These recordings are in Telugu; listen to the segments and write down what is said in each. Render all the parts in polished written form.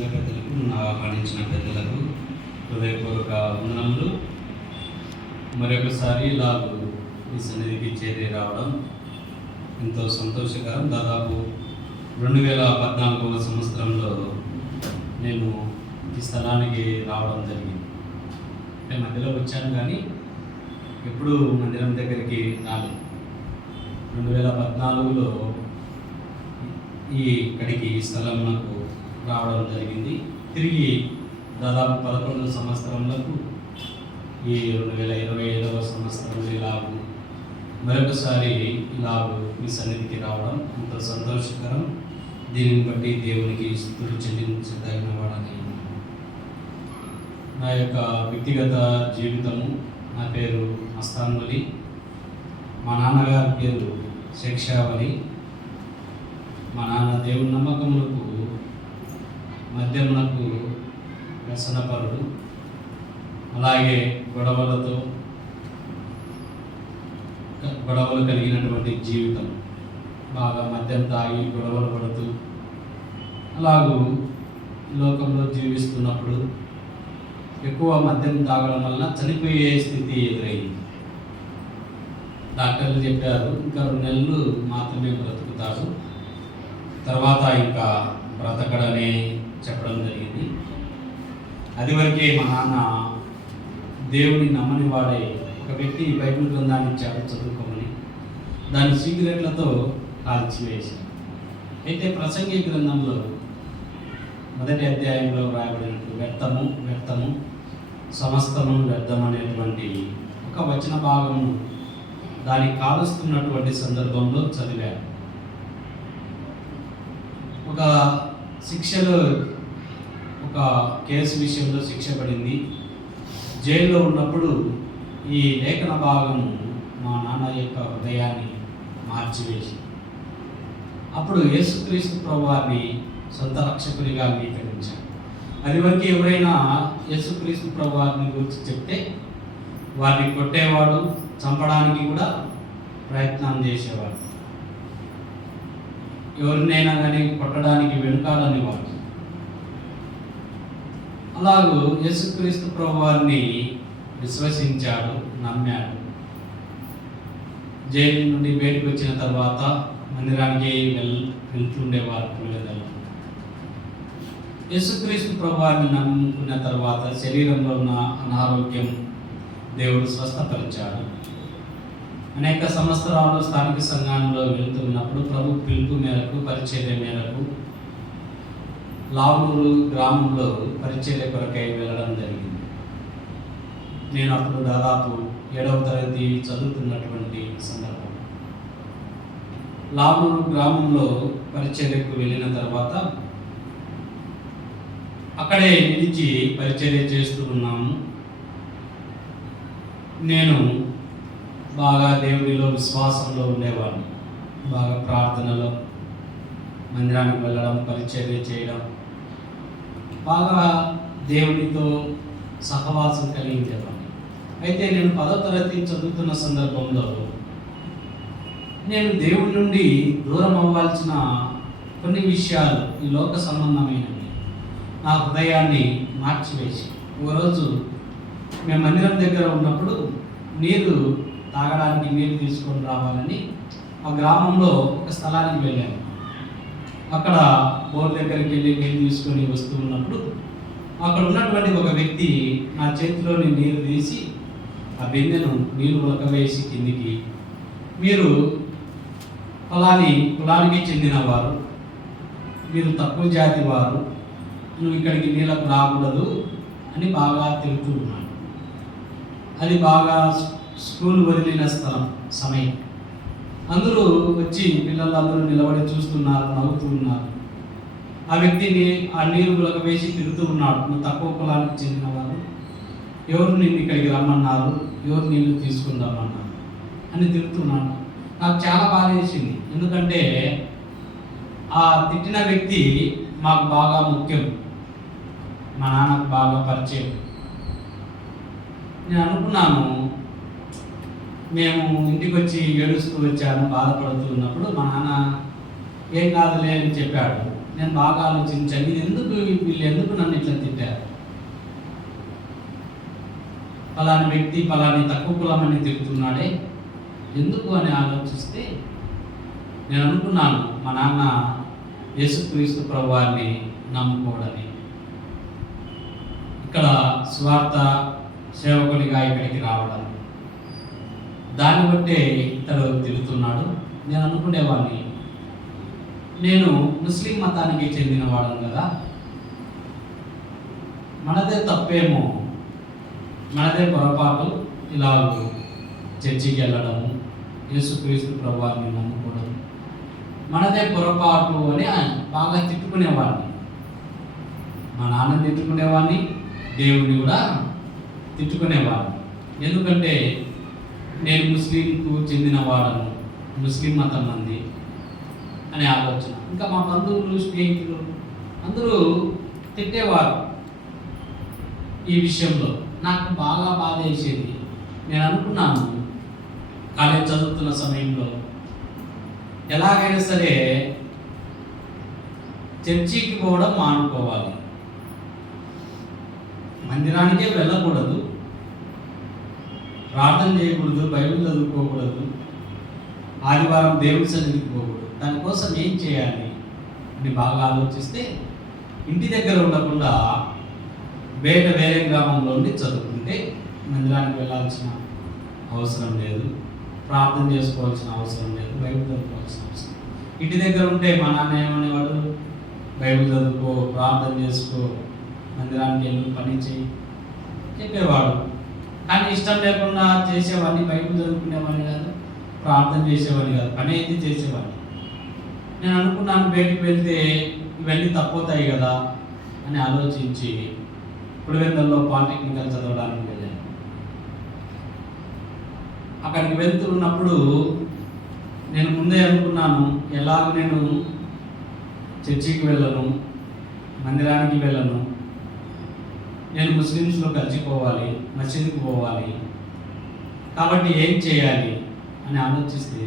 సంఘ పెద్దలకు, నా ఆహ్వానించిన పెద్దలకు హృదయపూర్వక వందనములు. మరొకసారి ఇలా ఈ సన్నిధికి చేరి రావడం ఎంతో సంతోషకరం. దాదాపు 2014వ సంవత్సరంలో నేను ఈ స్థలానికి రావడం జరిగింది. అంటే మధ్యలో వచ్చాను కానీ ఎప్పుడు మందిరం దగ్గరికి రాలేదు. 2014లో ఇక్కడికి ఈ స్థలం నాకు రావడం జరిగింది. తిరిగి దాదాపు 11 సంవత్సరములకు ఈ 2025వ సంవత్సరంలో ఇలాగూ మరొకసారి ఇలాగూ మీ సన్నిధికి రావడం ఎంతో సంతోషకరం. దీనిని బట్టి దేవునికి స్తుతులు చెల్లించదగిన వాడని. నా యొక్క వ్యక్తిగత జీవితము, నా పేరు మస్తాన్వలి, మా నాన్నగారి పేరు శిక్షావలి. మా నాన్న దేవుని నమ్మకములకు మద్యమునకు వ్యసనపరుడు, అలాగే గొడవలు కలిగినటువంటి జీవితం. బాగా మద్యం తాగి గొడవలు పడుతూ అలాగూ లోకంలో జీవిస్తున్నప్పుడు ఎక్కువ మద్యం తాగడం వలన చనిపోయే స్థితి ఎదురైంది. డాక్టర్లు చెప్పారు ఇంకా 2 నెలలు మాత్రమే బ్రతుకుతాడు, తర్వాత ఇంకా బ్రతకడనే చెప్పడం జరిగింది. అది వరకే మా నాన్న దేవుని నమ్మని వాడే ఒక వ్యక్తి బైబిల్ గ్రంథాన్ని ఇచ్చాడు చదువుకోమని, దాన్ని సిగరెట్లతో కాల్చివేశాడు. అయితే ప్రసంగి గ్రంథంలో 1వ అధ్యాయంలో వ్రాయబడినట్టు వ్యర్థము సమస్తము వ్యర్థం అనేటువంటి ఒక వచన భాగము దాన్ని కాలుస్తున్నటువంటి సందర్భంలో చదివాను. ఒక శిక్షలో ఒక కేసు విషయంలో శిక్ష పడింది. జైల్లో ఉన్నప్పుడు ఈ లేఖన భాగము మా నాన్న యొక్క హృదయాన్ని మార్చివేసి అప్పుడు యేసుక్రీస్తు ప్రభువారిని సొంత రక్షకునిగా అంగీకరించారు. అది వరకు ఎవరైనా యేసుక్రీస్తు ప్రభువారిని గురించి చెప్తే వారిని కొట్టేవాడు, చంపడానికి కూడా ప్రయత్నం చేసేవాడు. ఎవరినైనా కానీ కొట్టడానికి వెనుకాడనివాడు. అలాగూ యేసుక్రీస్తు ప్రభువారిని విశ్వసించాడు, నమ్మాడు. జైలు నుండి బయటకు వచ్చిన తర్వాత మందిరానికి వెళ్తుండేవారు పిల్లలు. యేసుక్రీస్తు ప్రభువారిని నమ్ముకున్న తర్వాత శరీరంలో ఉన్న అనారోగ్యం దేవుడు స్వస్థపరిచాడు. అనేక సంవత్సరాలు స్థానిక సంఘంలో వెళ్తున్నప్పుడు ప్రభు పిలుపు మేరకు, పరిచర్య మేరకు లావూరు గ్రామంలో పరిచర్య కొరకై వెళ్ళడం జరిగింది. నేను అప్పుడు దాదాపు 7వ తరగతి చదువుతున్నటువంటి సందర్భం. లావూరు గ్రామంలో పరిచర్యకు వెళ్ళిన తర్వాత అక్కడే నిలిచి పరిచర్య చేస్తూ ఉన్నాము. నేను బాగా దేవుడిలో విశ్వాసంలో ఉండేవాడిని. బాగా ప్రార్థనలో మందిరానికి వెళ్ళడం, పరిచర్య చేయడం, బాగా దేవునితో సహవాసం కలిగించేవాడిని. అయితే నేను 10వ తరగతి చదువుతున్న సందర్భంలో నేను దేవుడి నుండి దూరం అవ్వాల్సిన కొన్ని విషయాలు, ఈ లోక సంబంధమైనవి నా హృదయాన్ని మార్చివేసి, ఒకరోజు మేము మందిరం దగ్గర ఉన్నప్పుడు నీరు తాగడానికి నీరు తీసుకొని రావాలని ఆ గ్రామంలో ఒక స్థలానికి వెళ్ళాను. అక్కడ బోర్ దగ్గరికి వెళ్ళి నీరు తీసుకొని వస్తూ ఉన్నప్పుడు అక్కడ ఉన్నటువంటి ఒక వ్యక్తి నా చేతిలోని నీరు తీసి ఆ బిందెను నీళ్ళు ఉలకవేసి కిందికి, మీరు కులానికి చెందినవారు, మీరు తక్కువ జాతి వారు, నువ్వు ఇక్కడికి నీళ్ళకు రాకూడదు అని బాగా తిరుగుతూ ఉన్నాడు. అది బాగా స్కూల్ వదిలిన సమయం. అందరూ వచ్చి పిల్లలందరూ నిలబడి చూస్తున్నారు, నవ్వుతూ ఉన్నారు. ఆ వ్యక్తిని ఆ నీరు గులక వేసి తిరుగుతూ ఉన్నాడు. నువ్వు తక్కువ కులానికి చెందినవారు, ఎవరు నిన్ను ఇక్కడికి రమ్మన్నారు, ఎవరు నీళ్ళు తీసుకుందామన్నారు అని తిరుగుతున్నాడు. నాకు చాలా బాధ వేసింది. ఎందుకంటే ఆ తిట్టిన వ్యక్తి మాకు బాగా ముఖ్యం, మా నాన్నకు బాగా పరిచయం. నేను అనుకున్నాను, మేము ఇంటికి వచ్చి ఏడుస్తూ వచ్చాను, బాధపడుతూ ఉన్నప్పుడు మా నాన్న ఏం కాదులే అని చెప్పాడు. నేను బాగా ఆలోచించాను, వీళ్ళు ఎందుకు నన్ను ఇట్లా తిట్టారు, పలాని వ్యక్తి పలాని తక్కువ కులమని తిరుగుతున్నాడే ఎందుకు అని ఆలోచిస్తే నేను అనుకున్నాను, మా నాన్న యేసుక్రీస్తు ప్రభువారిని నమ్ముకోవడని, ఇక్కడ స్వార్థ సేవకుడిగా ఇక్కడికి రావడం, దాన్ని బట్టే ఇతడు తిరుగుతున్నాడు. నేను అనుకునేవాడిని, నేను ముస్లిం మతానికి చెందినవాడు కదా, మనదే తప్పేమో, మనదే పొరపాటు ఇలా చర్చికి వెళ్ళడము, యేసుక్రీస్తు ప్రభువారిని నమ్ముకోవడం మనదే పొరపాటు అని బాగా తిట్టుకునేవాడిని. మా నాన్న తిట్టుకునేవాడిని, దేవుడిని కూడా తిట్టుకునేవాడిని. ఎందుకంటే నేను ముస్లింకు చెందినవాడను, ముస్లిం మతం మంది అనే ఆలోచన. ఇంకా మా బంధువులు స్నేహితులు అందరూ తిట్టేవారు ఈ విషయంలో. నాకు బాగా బాధ వేసేది. నేను అనుకున్నాను, కాలేజ్ చదువుతున్న సమయంలో ఎలాగైనా సరే చర్చికి పోవడం మానుకోవాలి, మందిరానికే వెళ్ళకూడదు, ప్రార్థన చేయకూడదు, బైబిల్ చదువుకోకూడదు, ఆదివారం దేవుడి సన్నిధికి పోకూడదు. దానికోసం ఏం చేయాలి అని బాగా ఆలోచిస్తే, ఇంటి దగ్గర ఉండకుండా వేరే గ్రామంలో ఉండి చదువుకుంటే మందిరానికి వెళ్ళాల్సిన అవసరం లేదు, ప్రార్థన చేసుకోవాల్సిన అవసరం లేదు, బైబిల్ చదువుకోవాల్సిన అవసరం. ఇంటి దగ్గర ఉంటే మా నాన్న ఏమనేవాడు, బైబిల్ చదువుకో, ప్రార్థన చేసుకో, మందిరానికి వెళ్ళి పని చేయి చెప్పేవాడు. కానీ ఇష్టం లేకుండా చేసేవాడిని, బైబిల్ చదువుకునేవాడిని కాదు, ప్రార్థన చేసేవాడిని కాదు, పని అయితే చేసేవాడిని. నేను అనుకున్నాను, బయటికి వెళ్తే ఇవన్నీ తప్పుతాయి కదా అని ఆలోచించి పులివెందులలో పాలిటెక్నికల్ చదవడానికి వెళ్ళాను. అక్కడికి వెళ్తున్నప్పుడు నేను ముందే అనుకున్నాను, ఎలాగ నేను చర్చికి వెళ్ళను, మందిరానికి వెళ్ళను, నేను ముస్లిమ్స్లో కలిసిపోవాలి, మసీదుకి పోవాలి, కాబట్టి ఏం చేయాలి అని ఆలోచిస్తే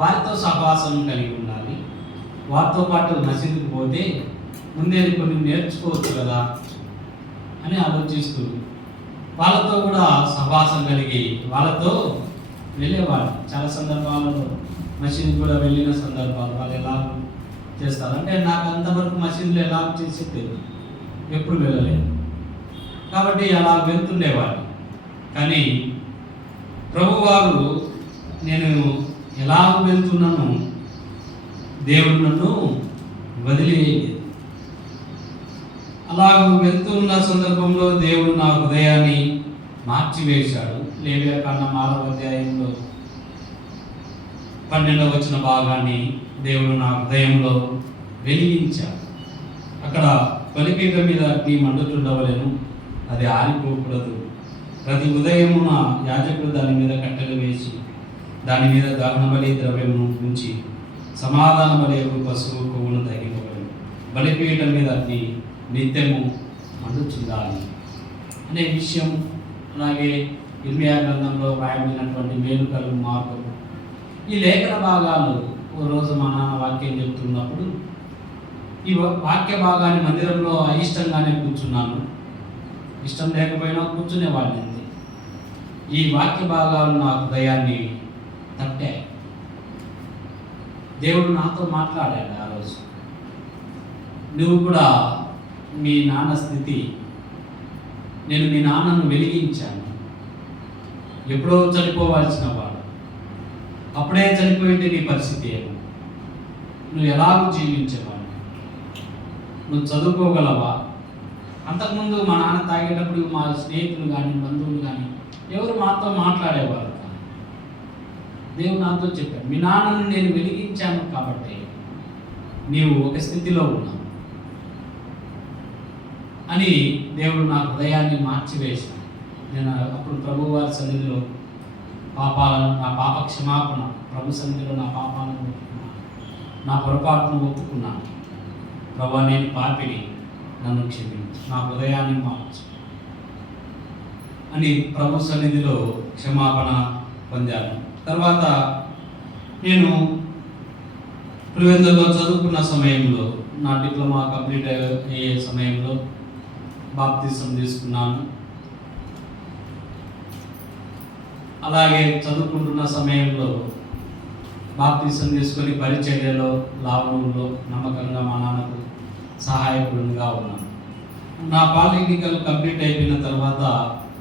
వారితో సహవాసం కలిగి ఉండాలి, వారితో పాటు మసీదుకి పోతే ముందే కొన్ని నేర్చుకోవచ్చు కదా అని ఆలోచిస్తూ వాళ్ళతో కూడా సహవాసం కలిగి వాళ్ళతో వెళ్ళేవాళ్ళు. చాలా సందర్భాలలో మసీదు కూడా వెళ్ళిన సందర్భాలు, వాళ్ళు ఎలా చేస్తారు అంటే నాకు అంతవరకు మసీదులో ఎలా చేసి తెలియదు, ఎప్పుడు వెళ్ళలేదు. కాబట్టి అలా వెళ్తుండేవాళ్ళు. కానీ ప్రభువారు నేను ఎలా వెళ్తున్నాను, దేవుడు నన్ను వదిలేయలేదు. అలాగ వెళ్తున్న సందర్భంలో దేవుడు నా హృదయాన్ని మార్చివేశాడు. లేవియాకాండం 6వ అధ్యాయంలో 12వ వచన భాగాన్ని దేవుడు నా హృదయంలో వెలిగించాడు. అక్కడ బలిపీఠం మీద అగ్ని మండుతుండవలెను, అది ఆరిపోకూడదు. ప్రతి ఉదయమున యాజకుడు దాని మీద కట్టెలు వేసి దాని మీద దహన బలి ద్రవ్యమును ఉంచి సమాధాన బలి పశువు కొవ్వును తగ్గిపోవడం, బలిపీఠం మీద అగ్ని నిత్యము మండుచుండాలి అనే విషయం. అలాగే ఇర్మియా గ్రంథంలో రాయబడినటువంటి మేలుకలు మార్గము, ఈ లేఖన భాగాలు ఓ రోజు మా నాన్న వాక్యం చెప్తున్నప్పుడు ఈ వాక్య భాగాన్ని మందిరంలో అయిష్టంగానే కూర్చున్నాను, ఇష్టం లేకపోయినా కూర్చునేవాడిని అంతే. ఈ వాక్య భాగాలు నా హృదయాన్ని తట్టాయి. దేవుడు నాతో మాట్లాడాడు ఆ రోజు, నువ్వు కూడా మీ నాన్న స్థితి, నేను మీ నాన్నను వెలిగించాను, ఎప్పుడో చనిపోవాల్సిన వాడు, అప్పుడే చనిపోయింది నీ పరిస్థితి ఏమో, నువ్వు ఎలాగూ జీవించేవాడు, నువ్వు చదువుకోగలవా? అంతకుముందు మా నాన్న తాగేటప్పుడు మా స్నేహితులు కానీ బంధువులు కానీ ఎవరు మాతో మాట్లాడేవారు. దేవుడు నాతో చెప్పాడు, మీ నాన్నను నేను వెలిగించాను కాబట్టి నీవు ఒక స్థితిలో ఉన్నావు అని దేవుడు నా హృదయాన్ని మార్చివేశాడు. నేను అప్పుడు ప్రభువారి సన్నిధిలో నా పాప క్షమాపణ, ప్రభు సన్నిధిలో నా పాపాలను ఒప్పుకున్నాను, నా పొరపాటును ఒప్పుకున్నాను. ప్రభు, నేను పాపిని, నన్ను క్షమించు, నా హృదయాన్ని మార్చు అని ప్రభు సన్నిధిలో క్షమాపణ పొందాను. తర్వాత నేను పులివెందులలో చదువుకున్న సమయంలో నా డిప్లొమా కంప్లీట్ అయ్యే సమయంలో బాప్తిసం తీసుకున్నాను. అలాగే చదువుకుంటున్న సమయంలో బాప్తిసం తీసుకొని పరిచర్యలో లాభంలో నమ్మకంగా మా నాన్నకు సహాయకుడిగా ఉన్నాను. నా పాలిటెక్నికల్ కంప్లీట్ అయిపోయిన తర్వాత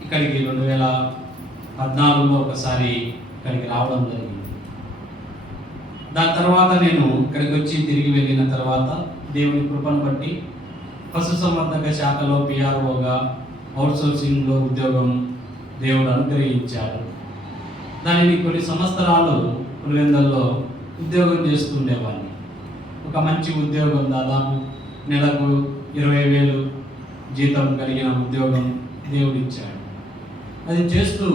ఇక్కడికి 2014లో ఒకసారి ఇక్కడికి రావడం జరిగింది. దాని తర్వాత నేను ఇక్కడికి వచ్చి తిరిగి వెళ్ళిన తర్వాత దేవుని కృపను బట్టి పశుసంవర్ధక శాఖలో పిఆర్ఓగా అవుట్సోర్సింగ్లో ఉద్యోగం దేవుడు అనుగ్రహించాడు. దానిని కొన్ని సంవత్సరాలు పులివెందుల్లో ఉద్యోగం చేస్తూ ఉండేవాడిని. ఒక మంచి ఉద్యోగం, దాదాపు నెలకు 20,000 జీతం కలిగిన ఉద్యోగం దేవుడు ఇచ్చాడు. అది చేస్తూ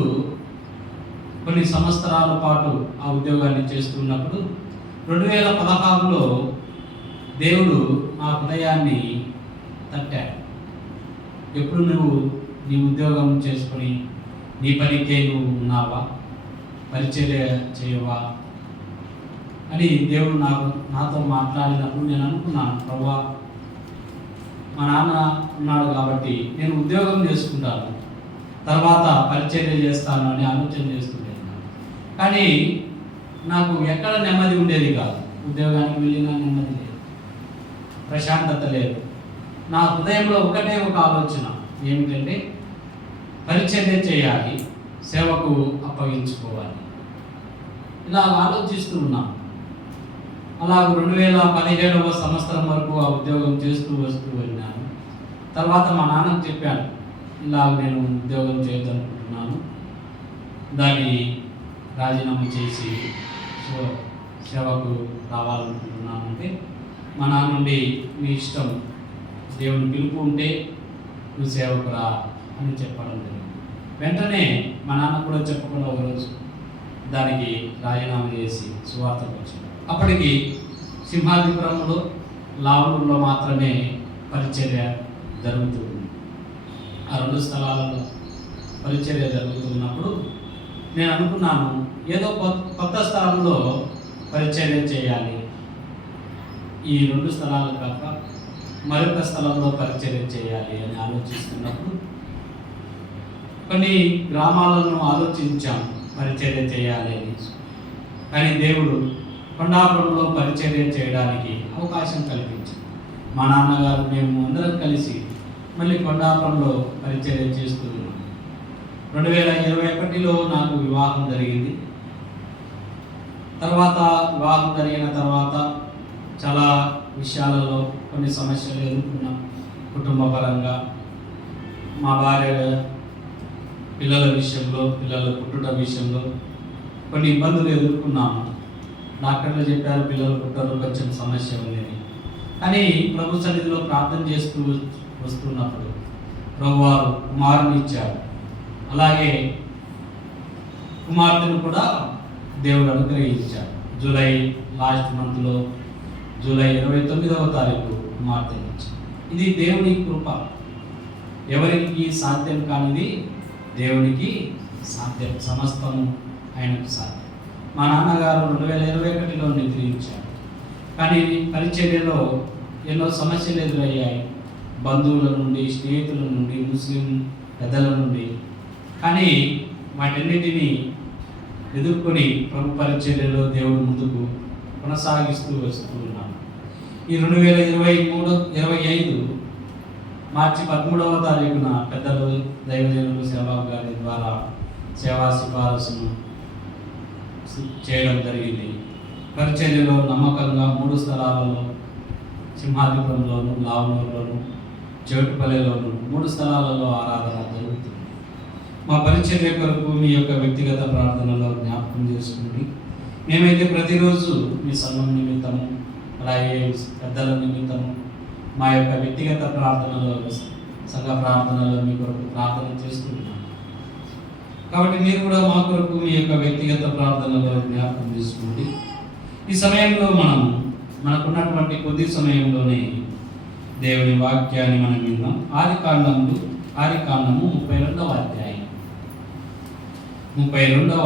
కొన్ని సంవత్సరాల పాటు ఆ ఉద్యోగాన్ని చేస్తున్నప్పుడు 2016లో దేవుడు నా హృదయాన్ని తట్టాడు. ఎప్పుడు నువ్వు నీ ఉద్యోగం చేసుకొని నీ పనికే నువ్వు ఉన్నావా, పరిచర్య చేయవా అని దేవుడు నాతో మాట్లాడినప్పుడు నేను అనుకున్నాను, ప్రభువా మా నాన్న ఉన్నాడు కాబట్టి నేను ఉద్యోగం చేసుకుంటాను, తర్వాత పరిచర్య చేస్తాను అని ఆలోచన చేస్తుండేది. కానీ నాకు ఎక్కడ నెమ్మది ఉండేది కాదు. ఉద్యోగానికి వెళ్ళినా నెమ్మది లేదు, ప్రశాంతత లేదు. నా హృదయంలో ఒకటే ఒక ఆలోచన ఏమిటంటే పరిచర్య చేయాలి, సేవకు అప్పగించుకోవాలి. ఇలా ఆలోచిస్తూ ఉన్నాను. అలా 2017వ సంవత్సరం వరకు ఆ ఉద్యోగం చేస్తూ వస్తూ వెళ్ళాను. తర్వాత మా నాన్నకు చెప్పాను, ఇలా నేను ఉద్యోగం చేద్దామనుకుంటున్నాను, దాన్ని రాజీనామా చేసి సేవకు రావాలనుకుంటున్నాను అంటే మా నాన్న నుండి మీ ఇష్టం, దేవుని పిలుపు ఉంటే నువ్వు సేవకు రా అని చెప్పడం జరిగింది. వెంటనే మా నాన్న కూడా చెప్పకుండా ఒకరోజు దానికి రాజీనామా చేసి సువార్తకు వచ్చాను. అప్పటికి సింహాద్రిపురంలో లావూరులో మాత్రమే పరిచర్య జరుగుతుంది. ఆ 2 స్థలాలలో పరిచర్య జరుగుతున్నప్పుడు నేను అనుకున్నాను, ఏదో కొత్త స్థలంలో పరిచర్య చేయాలి, ఈ 2 స్థలాలు కాక మరొక స్థలంలో పరిచర్య చేయాలి అని ఆలోచిస్తున్నప్పుడు కొన్ని గ్రామాలను ఆలోచించాము పరిచర్య చేయాలి అని. కానీ దేవుడు కొండాపురంలో పరిచర్య చేయడానికి అవకాశం కల్పించాడు. మా నాన్నగారు మేము అందరం కలిసి మళ్ళీ కొండాపురంలో పరిచర్య చేస్తూ ఉన్నాం. 2021లో నాకు వివాహం జరిగింది. వివాహం జరిగిన తర్వాత చాలా విషయాలలో కొన్ని సమస్యలు ఎదుర్కొన్నాం. కుటుంబ పరంగా మా భార్య పిల్లల విషయంలో, పిల్లల పుట్టుట విషయంలో కొన్ని ఇబ్బందులు ఎదుర్కొన్నాము. డాక్టర్లు చెప్పారు పిల్లలు పుట్టరు, కొంచెం సమస్య ఉండేది. కానీ ప్రభు సన్నిధిలో ప్రార్థన చేస్తూ వస్తున్నప్పుడు ప్రభువారు కుమారుని ఇచ్చారు. అలాగే కుమార్తెను కూడా దేవుడు అనుగ్రహించాడు. జూలై లాస్ట్ మంత్లో జూలై 29వ తారీఖు కుమార్తె ఇచ్చాడు. ఇది దేవుని కృప. ఎవరికి సాధ్యం కానిది దేవునికి సాధ్యం, సమస్తము ఆయనకు సాధ్యం. మా నాన్నగారు 2021లో నిద్రించారు. కానీ పరిచర్యలో ఎన్నో సమస్యలు ఎదురయ్యాయి, బంధువుల నుండి, స్నేహితుల నుండి, ముస్లిం పెద్దల నుండి. కానీ వాటన్నిటినీ ఎదుర్కొని ప్రభు పరిచర్యలో దేవుడు ముందుకు కొనసాగిస్తూ వస్తూ ఉన్నాను. ఈ 2025 మార్చి 13వ తారీఖున పెద్దలు దైవజనులు సేవా గారి ద్వారా సేవా సిఫారసును చేయడం జరిగింది. పరిచర్యలో నమ్మకంగా 3 స్థలాలలో, సింహాద్రిపురంలోను, లావూరులోను, చెవిటిపల్లిలోను 3 స్థలాలలో ఆరాధన జరుగుతుంది. మా పరిచర్య కొరకు మీ యొక్క వ్యక్తిగత ప్రార్థనలో జ్ఞాపకం చేసుకుని మేమైతే ప్రతిరోజు మీ సంఘం నిమిత్తము, అలాగే పెద్దల నిమిత్తము మా యొక్క వ్యక్తిగత ప్రార్థనలో, సంఘ ప్రార్థనలో మీ కొరకు ప్రార్థన చేస్తున్నాం. కాబట్టి మీరు కూడా మా కొరకు మీ యొక్క వ్యక్తిగత ప్రార్థనలో జ్ఞాపకం చేసుకోండి. ఈ సమయంలో మనకున్నటువంటి కొద్ది సమయంలోనే దేవుని వాక్యాన్ని మనం విన్నాం. ఆదికాండము 32వ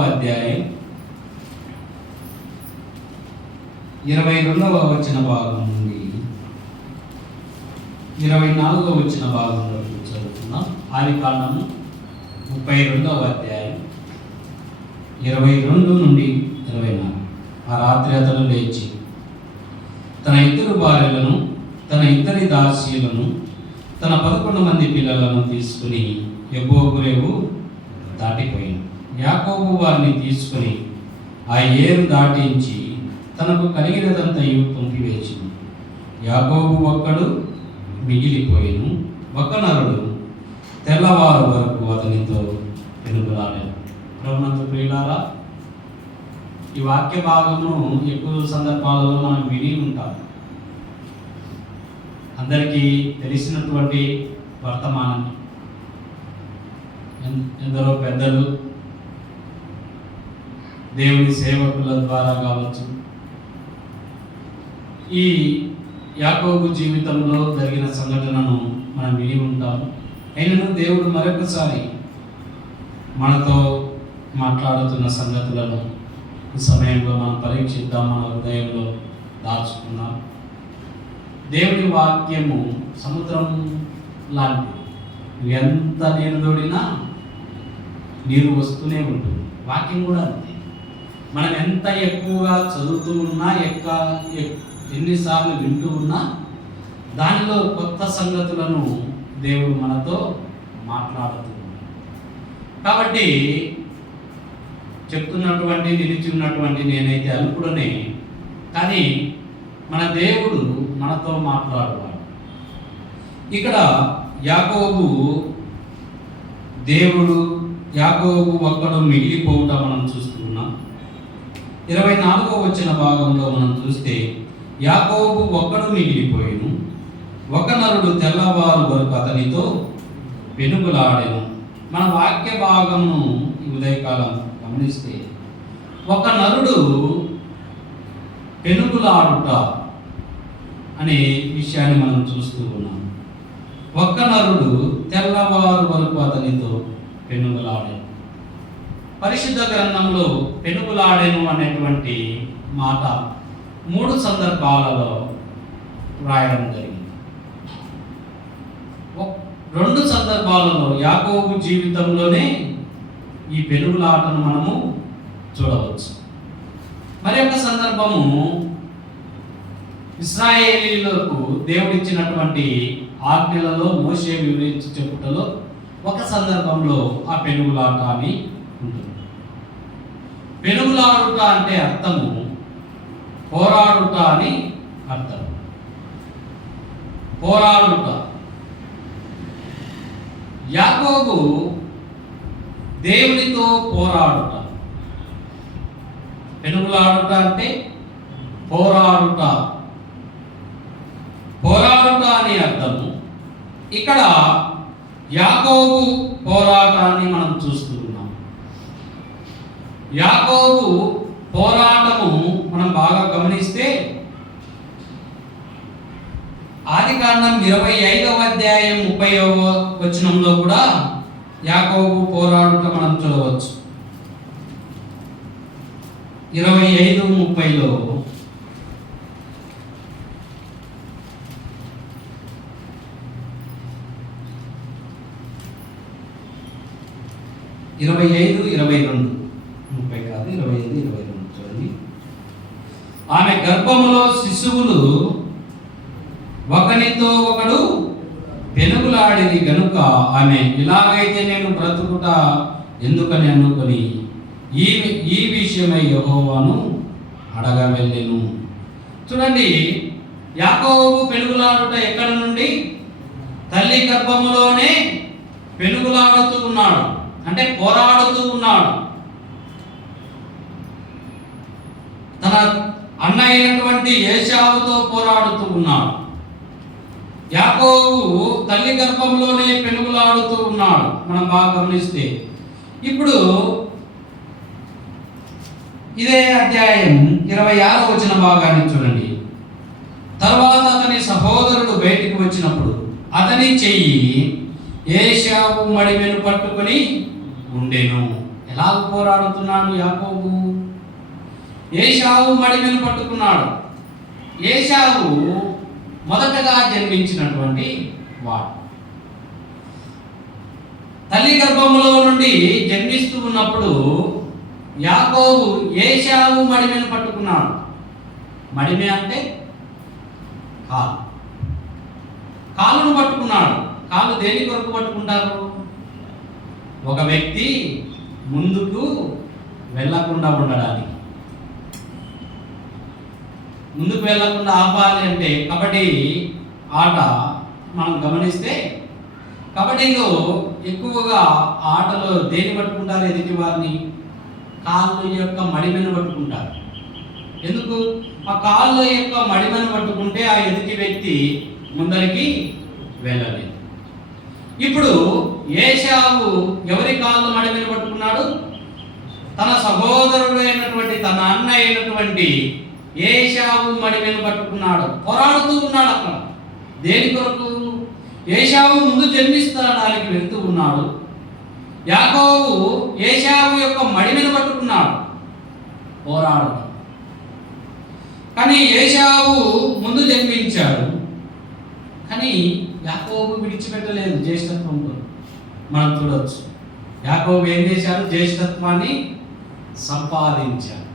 అధ్యాయం 22వ వచన భాగం నుండి 24వ వచ్చిన భాగంలో చదువుతున్నాం. ఆదికాండము 32వ అధ్యాయం 22 నుండి 24. ఆ రాత్రి అతడు లేచి తన ఇద్దరు భార్యలను, తన ఇద్దరి దాసీలను, తన 11 మంది పిల్లలను తీసుకుని యబ్బోకు దాటిపోయింది. యాకోబు వారిని తీసుకుని ఆ ఏరు దాటించి తనకు కలిగినదంతయు పంపివేసింది. యాకోబు ఒక్కడు మిగిలిపోయిను. ఒక నరుడు తెల్లవారు వరకు అతనితో పెనుగులాడాడు. ప్రభునందు ప్రియులారా, ఈ వాక్య భాగమును ఎక్కువ సందర్భాలలో మనం విని ఉంటాం. అందరికీ తెలిసినటువంటి వర్తమానం. ఎందరో పెద్దలు, దేవుని సేవకుల ద్వారా కావచ్చు, ఈ యాకోబు జీవితంలో జరిగిన సంఘటనను మనం విని ఉంటాము. అయినను దేవుడు మరొకసారి మనతో మాట్లాడుతున్న సంగతులను ఈ సమయంలో మనం పరీక్షిద్దాం, మన హృదయంలో దాచుకుందాం. దేవుని వాక్యము సముద్రం లాంటిది. ఎంత నీరు తోడినా నీరు వస్తూనే ఉంటుంది. వాక్యం కూడా అంతే. మనం ఎంత ఎక్కువగా చదువుతూ ఉన్నా, ఎన్నిసార్లు వింటూ ఉన్నా, దానిలో కొత్త సంగతులను దేవుడు మనతో మాట్లాడుతూ ఉన్నాడు. కాబట్టి చెప్తున్నటువంటి, నిలిచి ఉన్నటువంటి నేనైతే అల్పుడనే, కానీ మన దేవుడు మనతో మాట్లాడువాడు. ఇక్కడ యాకోబు ఒక్కడు మిగిలిపోవుట మనం చూస్తున్నాం. 24వ వచ్చిన భాగంలో మనం చూస్తే యాకోబు ఒక్కడు మిగిలిపోయిను. ఒక నరుడు తెల్లవారు వరకు అతనితో పెనుగులాడెను. మన వాక్య భాగమును ఈ ఉదయకాలం గమనిస్తే ఒక నరుడు పెనుగులాడుట అనే విషయాన్ని మనం చూస్తూ ఉన్నాం. ఒక్క నరుడు తెల్లవారు వరకు అతనితో పెనుగులాడెను. పరిశుద్ధ గ్రంథంలో పెనుగులాడెను అనేటువంటి మాట 3 సందర్భాలలో రాయడం జరిగింది. 2 సందర్భాలలో యాకోబు జీవితంలోనే ఈ పెనుగులాటను మనము చూడవచ్చు. మరి ఒక సందర్భము ఇశ్రాయేలీయులకు దేవుడిచ్చినటువంటి ఆజ్ఞలలో మోషే వివరించి చెప్పుటలో ఒక సందర్భంలో ఆ పెనుగులాట అని ఉంటుంది. పెనుగులాడుట అంటే అర్థము పోరాడుట అని అర్థం. పోరాడుట. యాకోబు దేవునితో పోరాడుట. పెనుగులాడుట అంటే పోరాడుట. పోరాడుట అని అర్థము. ఇక్కడ యాకోబు పోరాటాన్ని మనం చూస్తూ ఉన్నాం. యాకోబు పోరాటము మనం బాగా గమనిస్తే ఆదికాండం 25వ అధ్యాయం 30వ వచనంలో కూడా యాకోబు పోరాడుట మనం చూడవచ్చు. 25:30లో చూడండి. ఆమె గర్భములో శిశువులు ఒకనితో ఒకడు పెనుగులాడిది గనుక ఆమె ఇలాగైతే నేను బ్రతుకుట ఎందుకని అనుకొని ఈ విషయమై యెహోవాను అడగ వెళ్ళెను. చూడండి, యాకోబు పెనుగులాడుట ఎక్కడ నుండి? తల్లి గర్భములోనే పెనుగులాడుతూ ఉన్నాడు, అంటే పోరాడుతూ ఉన్నాడు. తన అన్న అయినటువంటి ఏశావుతో పోరాడుతూ ఉన్నాడు. యాకోబు తల్లి గర్భంలోనే పెనుగులాడుతూ ఉన్నాడు. మనం బాగా గమనిస్తే ఇప్పుడు ఇదే అధ్యాయం 26వ వచన భాగాన్ని చూడండి. తర్వాత అతని సహోదరుడు బయటికి వచ్చినప్పుడు అతని చెయ్యి ఏశావు మడిమెను పట్టుకొని ఉండెను. ఎలా పోరాడుతున్నాడు యాకోబు? ఏశావు మడిమెను పట్టుకున్నాడు. ఏశావు మొదటగా జన్మించినటువంటి వాడు. తల్లి గర్భములో నుండి జన్మిస్తూ ఉన్నప్పుడు యాకోబు ఏశావు మడిమెను పట్టుకున్నాడు. మడిమె అంటే కాలును పట్టుకున్నాడు. కాలు దేని కొరకు పట్టుకుంటారు? ఒక వ్యక్తి ముందుకు వెళ్ళకుండా ఉండడానికి. ముందుకు వెళ్ళకుండా ఆపాలి అంటే కబడ్డీ ఆట మనం గమనిస్తే కబడ్డీలో ఎక్కువగా ఆటలో దేని పట్టుకుంటారు? ఎదుటి వారిని కాళ్ళు యొక్క మడిమెను పట్టుకుంటారు. ఎందుకు? ఆ కాళ్ళ యొక్క మడిమెను పట్టుకుంటే ఆ ఎదుటి వ్యక్తి ముందరికి వెళ్ళలేదు. ఇప్పుడు ఏశావు ఎవరి కాళ్ళు మడిమెను పట్టుకున్నాడు? తన సహోదరుడు అయినటువంటి తన అన్న అయినటువంటి ఏశావు మడిమెను పట్టుకున్నాడు. పోరాడుతూ ఉన్నాడు. అక్కడ దేని కొరకు? ఏశావు ముందు జన్మిస్తాడానికి వెళ్తూ ఉన్నాడు. యాకోబు ఏశావు యొక్క మడిమెను పట్టుకున్నాడు పోరాడు. కానీ ఏశావు ముందు జన్మించాడు. కానీ యాకోబు విడిచిపెట్టలేదు జ్యేష్ఠత్వంతో. మనం చూడవచ్చు యాకోబు ఏం చేశాడు? జ్యేష్ఠత్వాన్ని సంపాదించాడు.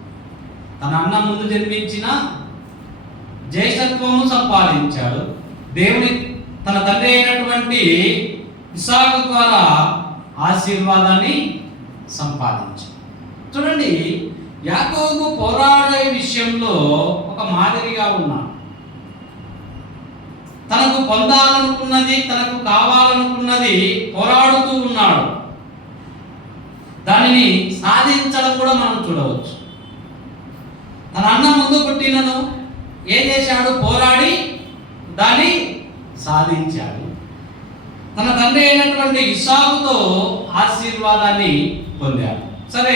తన అన్న ముందు జన్మించిన జ్యేష్ఠత్వము సంపాదించాడు. దేవుని తన తండ్రి అయినటువంటి ఇస్సాకు ద్వారా ఆశీర్వాదాన్ని సంపాదించాడు. చూడండి, యాకోబు పోరాడే విషయంలో ఒక మాదిరిగా ఉన్నాడు. తనకు పొందాలనుకున్నది, తనకు కావాలనుకున్నది పోరాడుతూ ఉన్నాడు. దానిని సాధించడం కూడా మనం చూడవచ్చు. తన అన్న ముందు పుట్టినను ఏం చేశాడు? పోరాడి దాన్ని సాధించాడు. తన తండ్రి అయినటువంటి ఇస్సాకుతో ఆశీర్వాదాన్ని పొందాడు. సరే,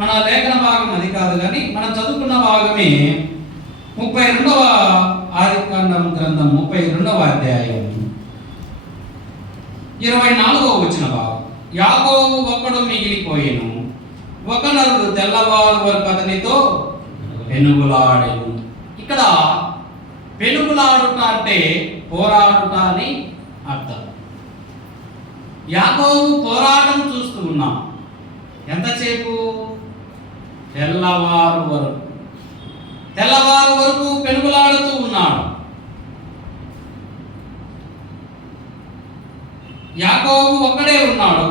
మన లేఖన భాగం అది కాదు, కానీ మనం చదువుకున్న భాగమే 32వ ఆదికాండం గ్రంథం 32వ అధ్యాయం 24వ వచన భాగం. యాకోబు ఒక్కడు మిగిలిపోయెను, ఒక నరుడు తెల్లవారు వరకు అతనితో పెనుగులాడెను. ఇక్కడ పెనుగులాడుట అంటే పోరాడుట అని అర్థం. యాకోబు పోరాటం చూస్తూ ఉన్నాం. ఎంతసేపు? తెల్లవారు వరకు పెనుగులాడుతూ ఉన్నాడు. యాకోబు ఒక్కడే ఉన్నాడు,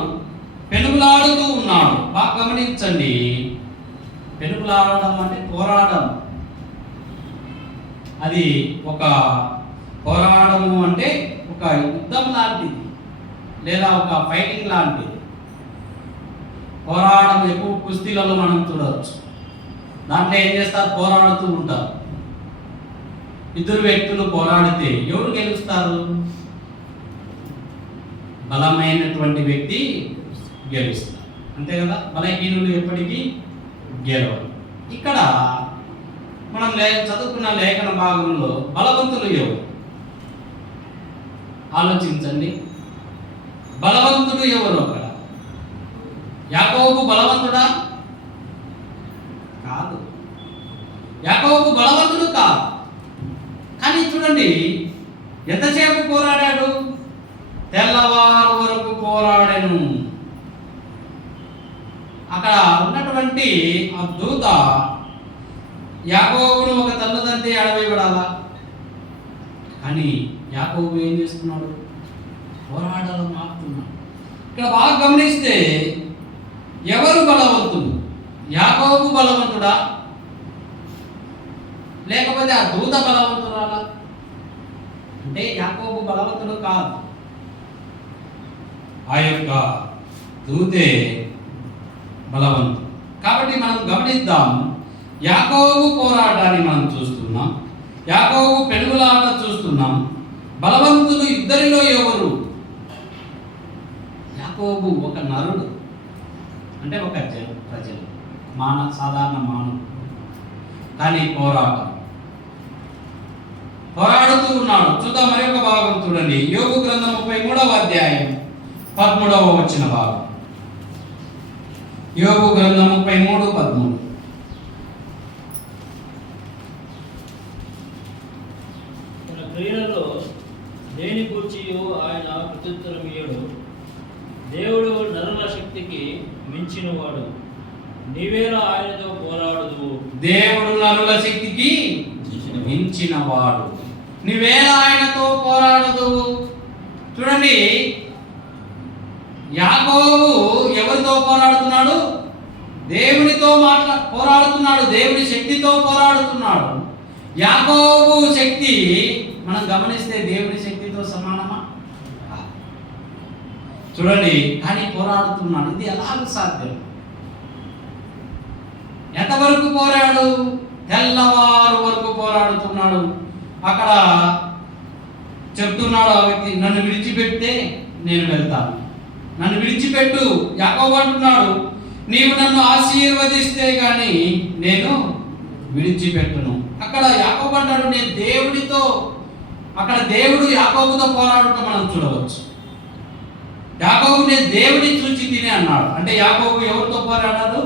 పెనుగులాడుతూ ఉన్నాడు. బాగా గమనించండి, పెనుగులాడడం అంటే పోరాటం. అది ఒక పోరాడము అంటే ఒక యుద్ధం లాంటిది, లేదా ఒక ఫైటింగ్ లాంటిది. పోరాటం ఎక్కువ కుస్తీలలో మనం చూడవచ్చు. దాంట్లో ఏం చేస్తారు? పోరాడుతూ ఉంటారు. ఇద్దరు వ్యక్తులు పోరాడితే ఎవరు గెలుస్తారు? బలమైనటువంటి వ్యక్తి గెలుస్తారు, అంతే కదా. బలహీనులు ఎప్పటికీ గెలవరు. ఇక్కడ మనం చదువుకున్న లేఖన భాగంలో బలవంతులు ఎవరు? ఆలోచించండి. బలవంతుడు ఎవరు? అక్కడ యాకోబు బలవంతుడా? కాదు, యాకోబు బలవంతుడు కాదు. కానీ చూడండి, ఎంతసేపు పోరాడాడు? తెల్లవారు వరకు పోరాడాను. అక్కడ ఉన్నటువంటి ఆ దూత యాకోబును ఒక తల్లుదంతే అడవేయబడాలా? కానీ యాకోబు ఏం చేస్తున్నాడు? పోరాడాలని మారుతున్నాడు. ఇక్కడ బాగా గమనిస్తే ఎవరు బలవంతుడు? యాకోబు బలవంతుడా, లేకపోతే ఆ దూత బలవంతుడా? అంటే యాకోబు బలవంతుడు కాదు, ఆ యొక్క దూతే బలవంతుడు. కాబట్టి మనం గమనిద్దాం, యాకోబు పోరాటాన్ని మనం చూస్తున్నాం, యాకోబు పెనుగులాట చూస్తున్నాం. బలవంతులు ఇద్దరిలో ఎవరు? యాకోబు ఒక నరుడు, అంటే ఒక ప్రజలు, సాధారణ మానవుడు. కానీ పోరాడుతూ ఉన్నాడు. చూద్దాం మరి ఒక భాగం చూడండి. యోబు గ్రంథం 33వ అధ్యాయం 13వ వచన భాగం. యోబు గ్రంథం 33:13. ప్రత్యుత్తరమియ్యడు. దేవుడు నరుల శక్తికి మించినవాడు, నీవేలా ఆయనతో పోరాడదు. దేవుడు నరుల శక్తికి మించినవాడు, నీవేలా ఆయనతో పోరాడదు. చూడండి, యాకోబు ఎవరితో పోరాడుతున్నాడు? దేవునితో పోరాడుతున్నాడు, దేవుని శక్తితో పోరాడుతున్నాడు. యాకోబు శక్తి మనం గమనిస్తే దేవుని శక్తితో సమానమా? చూడండి, కానీ పోరాడుతున్నాడు. ఇది ఎలాగ సాధ్యం? ఎంతవరకు పోరాడు? తెల్లవారు వరకు పోరాడుతున్నాడు. అక్కడ చెప్తున్నాడు ఆ వ్యక్తి, నన్ను విడిచిపెడితే నేను వెళ్తాను, నన్ను విడిచిపెట్టు. యాకోబు అంటున్నాడు, నీవు నన్ను ఆశీర్వదిస్తే కానీ నేను విడిచిపెట్టును. అక్కడ యాకోబు అంటాడు, నేను దేవుడితో, అక్కడ దేవుడు యాకోబుతో పోరాడటం మనం చూడవచ్చు. యాకోబు నేను దేవుడిని చూచి తిని అన్నాడు. అంటే యాకోబు ఎవరితో పోరాడాడు?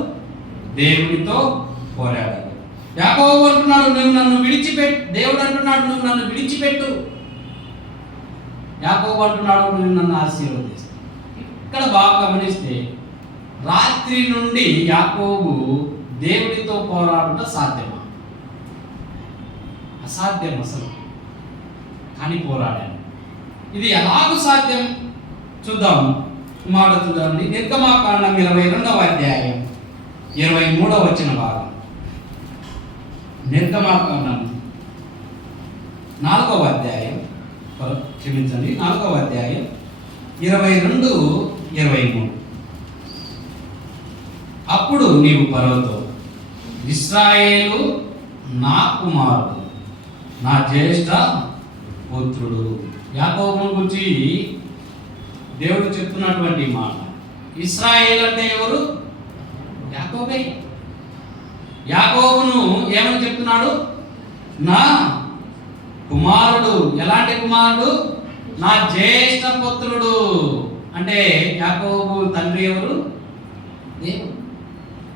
దేవుడితో పోరాడాడు. యాకోబు అంటున్నాడు, నువ్వు నన్ను విడిచిపెట్టు. దేవుడు అంటున్నాడు, నువ్వు నన్ను విడిచిపెట్టు. యాకోబు అంటున్నాడు, నువ్వు నన్ను ఆశీర్వదిస్తావు. ఇక్కడ బాగా గమనిస్తే రాత్రి నుండి యాకోబు దేవుడితో పోరాడుట సాధ్యమా? అసాధ్యం అసలు, కానీ పోరాడాడు. ఇది ఎలాగూ సాధ్యం చూద్దాం. మాట చూడండి, నిర్గమాకాండం 22వ అధ్యాయం 23వ వచన భాగం. నిర్గమాకాండం 4వ అధ్యాయం, క్షమించండి, 4వ అధ్యాయం 22, 23. అప్పుడు నీవు ఫరోతో, ఇశ్రాయేలు నా కుమారుడు, నా జ్యేష్ఠ పుత్రుడు. యాకోబును గురించి దేవుడు చెప్తున్నటువంటి మాట. ఇశ్రాయేల్ అంటే ఎవరు? యాకోబే. యాకోబును ఏమని చెప్తున్నాడు? నా కుమారుడు. ఎలాంటి కుమారుడు? నా జ్యేష్ఠ పుత్రుడు. అంటే యాకోబు తండ్రి ఎవరు? దేవుడు.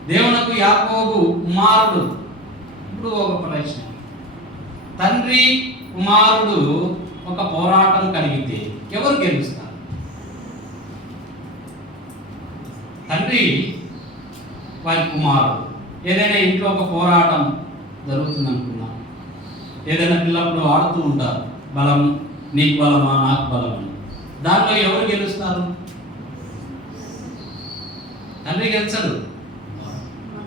దేవునకు యాకోబు కుమారుడు. ఇప్పుడు ఒక ప్రశ్న, తండ్రి కుమారుడు ఒక పోరాటం కలిగితే ఎవరు గెలుస్తారు? తండ్రి వారి కుమారుడు. ఏదైనా ఇంట్లో ఒక పోరాటం జరుగుతుంది అనుకున్నాం, ఏదైనా పిల్లప్పుడు ఆడుతూ ఉంటారు, బలం నీకు బలమా నాకు బలమా. దాంట్లో ఎవరు గెలుస్తారు? తండ్రి గెలిచడు,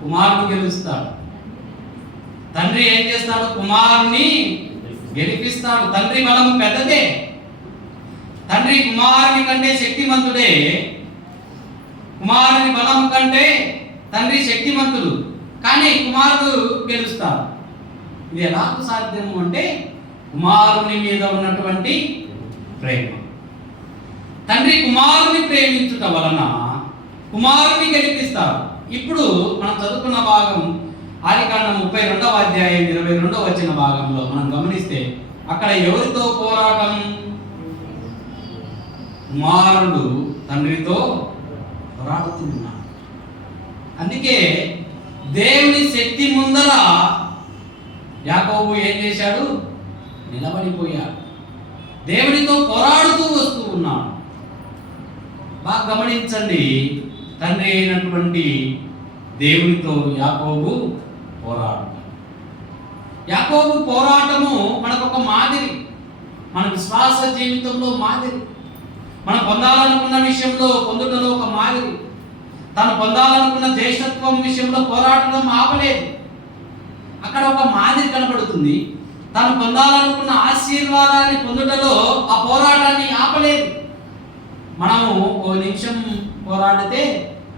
కుమారుడు గెలుస్తాడు. తండ్రి ఏం చేస్తాడు? కుమారుని గెలిపిస్తాడు. తండ్రి బలం పెద్దదే. తండ్రి కుమారుని కంటే శక్తిమంతుడే. కుమారుని బలం కంటే తండ్రి శక్తిమంతుడు, కానీ కుమారుడు గెలుస్తాడు. ఇది ఎలా సాధ్యము అంటే కుమారుని మీద ఉన్నటువంటి ప్రేమ. తండ్రి కుమారుని ప్రేమించుట వలన కుమారుని గెలిపిస్తాడు. ఇప్పుడు మనం చదువుకున్న భాగం ఆదికాండం 32వ అధ్యాయం 22వ వచన భాగంలో మనం గమనిస్తే అక్కడ ఎవరితో పోరాటం? కుమారుడు తండ్రితో పోరాడుతున్నాడు. అందుకే దేవుని శక్తి ముందర యాకోబు ఏం చేశాడు? నిలబడిపోయాడు. దేవునితో పోరాడుతూ వస్తూ ఉన్నాడు. బాగా గమనించండి, తండ్రి అయినటువంటి దేవునితో యాకోబు పోరాడు. యాకోబు పోరాటము మనకు ఒక మాదిరి, మన విశ్వాస జీవితంలో మాదిరి. మనం పొందాలనుకున్న విషయంలో పొందుటలో ఒక మాదిరి. తను పొందాలనుకున్న జ్యేష్ఠత్వం విషయంలో పోరాటం ఆపలేదు. అక్కడ ఒక మాదిరి కనబడుతుంది. తను పొందాలనుకున్న ఆశీర్వాదాన్ని పొందుటలో ఆ పోరాటాన్ని ఆపలేదు. మనము ఓ నిమిషం పోరాడితే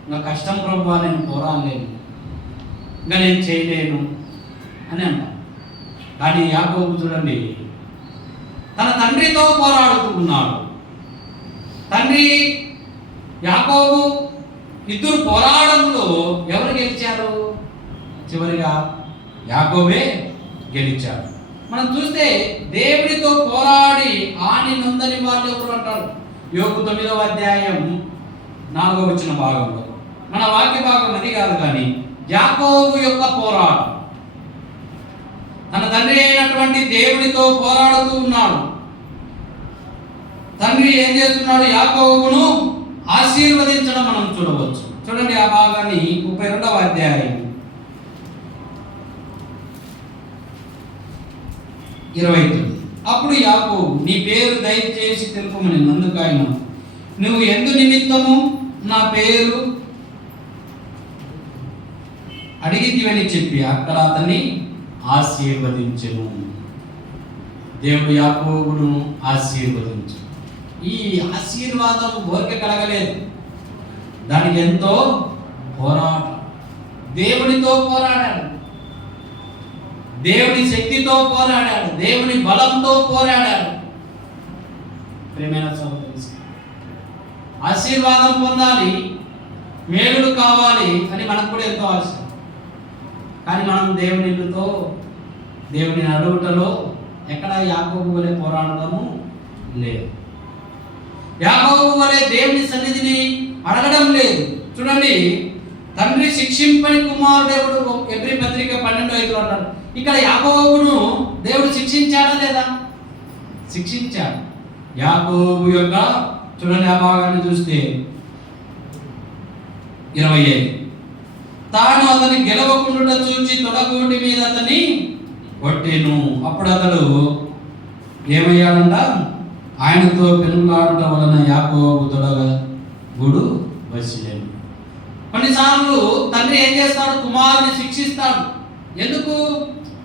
ఇంకా కష్టం ప్రభువా, నేను పోరాడలేను, ఇంకా నేను చేయలేను అని అంటాం. కానీ యాకోబు చూడండి, తన తండ్రితో పోరాడుతూ ఉన్నాడు. తండ్రి యాకోబు ఇద్దరు పోరాడంలో ఎవరు గెలిచారు? చివరిగా యాకోబే గెలిచాడు. మనం చూస్తే దేవుడితో పోరాడి ఆని నొందని వాళ్ళు ఎవరు అంటారు? యోబు 9వ అధ్యాయం 4వ వచన భాగంలో. మన వాక్య భాగం అది కాదు, కానీ యాకోబు యొక్క పోరాటం. తన తండ్రి అయినటువంటి దేవుడితో పోరాడుతూ ఉన్నాడు. తండ్రి ఏం చేస్తున్నాడు? యాకోబును ఆశీర్వదించడం మనం చూడవచ్చు. చూడండి ఆ భాగాన్ని 32వ అధ్యాయం 29. అప్పుడు యాకోబు, నీ పేరు దయచేసి తెలుపమని అందుకు ఆయన, నువ్వు ఎందు నిమిత్తము నా పేరు అడిగితివని చెప్పి అక్కడ అతన్ని ఆశీర్వదించెను. దేవుడు యాకోబును ఆశీర్వదించు. ఈ ఆశీర్వాదం ఊరికే కలగలేదు, దానికి ఎంతో పోరాటం. దేవునితో పోరాడాడు, దేవుని శక్తితో పోరాడాడు, దేవుని బలంతో పోరాడాడు. ప్రేమైన సహోదరులు, ఆశీర్వాదం పొందాలి, మేలుడు కావాలి అని మనకు కూడా ఎంతో ఆశ. కానీ మనం దేవునితో దేవుని అడుగుటలో ఎక్కడ యాకోబు వలె పోరాడటము లేదు. యాకోబు వలె దేవుని సన్నిధిని అడగడం లేదు. చూడండి, తండ్రి శిక్షింపని కుమారుడు ఎవడు? ఎబ్రీ పత్రిక 12:5 అంటాడు. ఇక్కడ యాకోబును దేవుడు శిక్షించాడా లేదా? శిక్షించాడు. యాకోబు యొక్క చూడండి ఆ భాగాన్ని చూస్తే 25, తాను అతని గెలవకుండా చూచి తొడగోటి మీద అతని కొట్టెను. అప్పుడు అతడు ఏమయ్యాడంట? ఆయనతో పెనుగులాడుట వలన యాకోబు తొడగుడు వసిలేను. కొన్నిసార్లు తండ్రి ఏం చేస్తాడు? కుమారుని శిక్షిస్తాడు. ఎందుకు?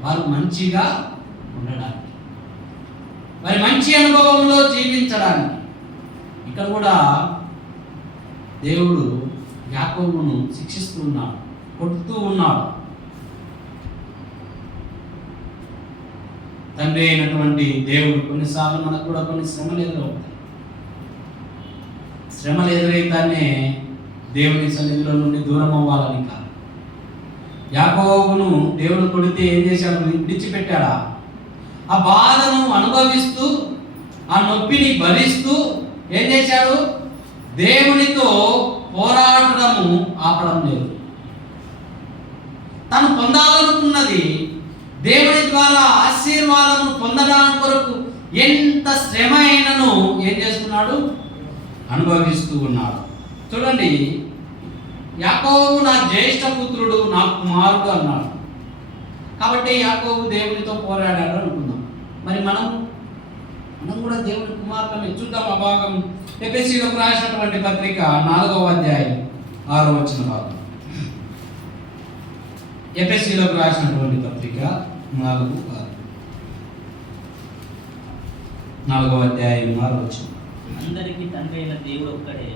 వారు మంచిగా ఉండడానికి, వారి మంచి అనుభవంలో జీవించడానికి. ఇక్కడ కూడా దేవుడు యాకోబును శిక్షిస్తూ ఉన్నాడు, కొడుతూ ఉన్నాడు. తండ్రి అయినటువంటి దేవుడు కొన్నిసార్లు మనకు కూడా కొన్ని శ్రమలు ఎదురవుతాయి. శ్రమలు ఎదురైతానే దేవుని సన్నిధిలో నుండి దూరం అవ్వాలని కాదు. యాకోబును దేవుడు కొడితే ఏం చేశాడు? విడిచిపెట్టాడా? ఆ బాధను అనుభవిస్తూ, ఆ నొప్పిని భరిస్తూ ఏం చేశాడు? దేవునితో పోరాడము ఆపడం లేదు. తను పొందాలనుకున్నది దేవుని ద్వారా ఆశీర్వాదం పొందడానికి కొరకు ఎంత శ్రమ అయినను ఏం చేస్తున్నాడు? అనుభవిస్తూ ఉన్నాడు. చూడండి, యాకోబు నా జ్యేష్ఠ పుత్రుడు, నా కుమారుడు అన్నాడు. కాబట్టి యాకోబు దేవునితో పోరాడాడు అనుకుందాం. మరి మనం కూడా దేవుని కుమారులమే. చూద్దాం ఆ భాగం ఎఫెసీయులకు రాసినటువంటి పత్రిక 4వ అధ్యాయం 6వ వచన భాగం. ఎఫెసీయులకు రాసినటువంటి పత్రిక 4వ అధ్యాయం 6వ వచనం. అందరికీ తండ్రి అయిన దేవుడు ఒక్కడే,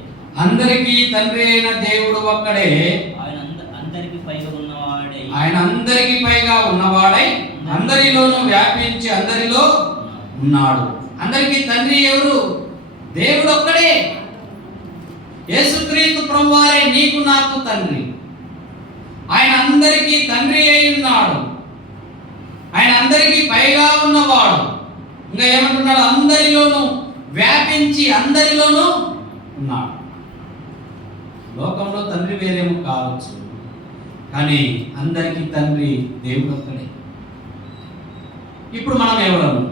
అందరికీ తండ్రి అయిన దేవుడు ఒక్కడే, ఆయన అందరికీ పైగా ఉన్నవాడై, ఆయన అందరికీ పైగా ఉన్నవాడై అందరిలోనూ వ్యాపించి అందరిలో ఉన్నాడు. అందరికీ తండ్రి ఎవరు? దేవుడు ఒక్కడే. యేసుక్రీస్తు ప్రభువారే నీకు నాకు తండ్రి. ఆయన అందరికీ తండ్రి అయి ఉన్నాడు, ఆయన అందరికీ పైగా ఉన్నవాడు. ఇంకా ఏమంటున్నాడు? అందరిలోనూ వ్యాపించి అందరిలోనూ ఉన్నాడు. లోకంలో తండ్రి వేరేమో కావచ్చు, కానీ అందరికీ తండ్రి దేవుడు ఒక్కడే. ఇప్పుడు మనం ఎవరము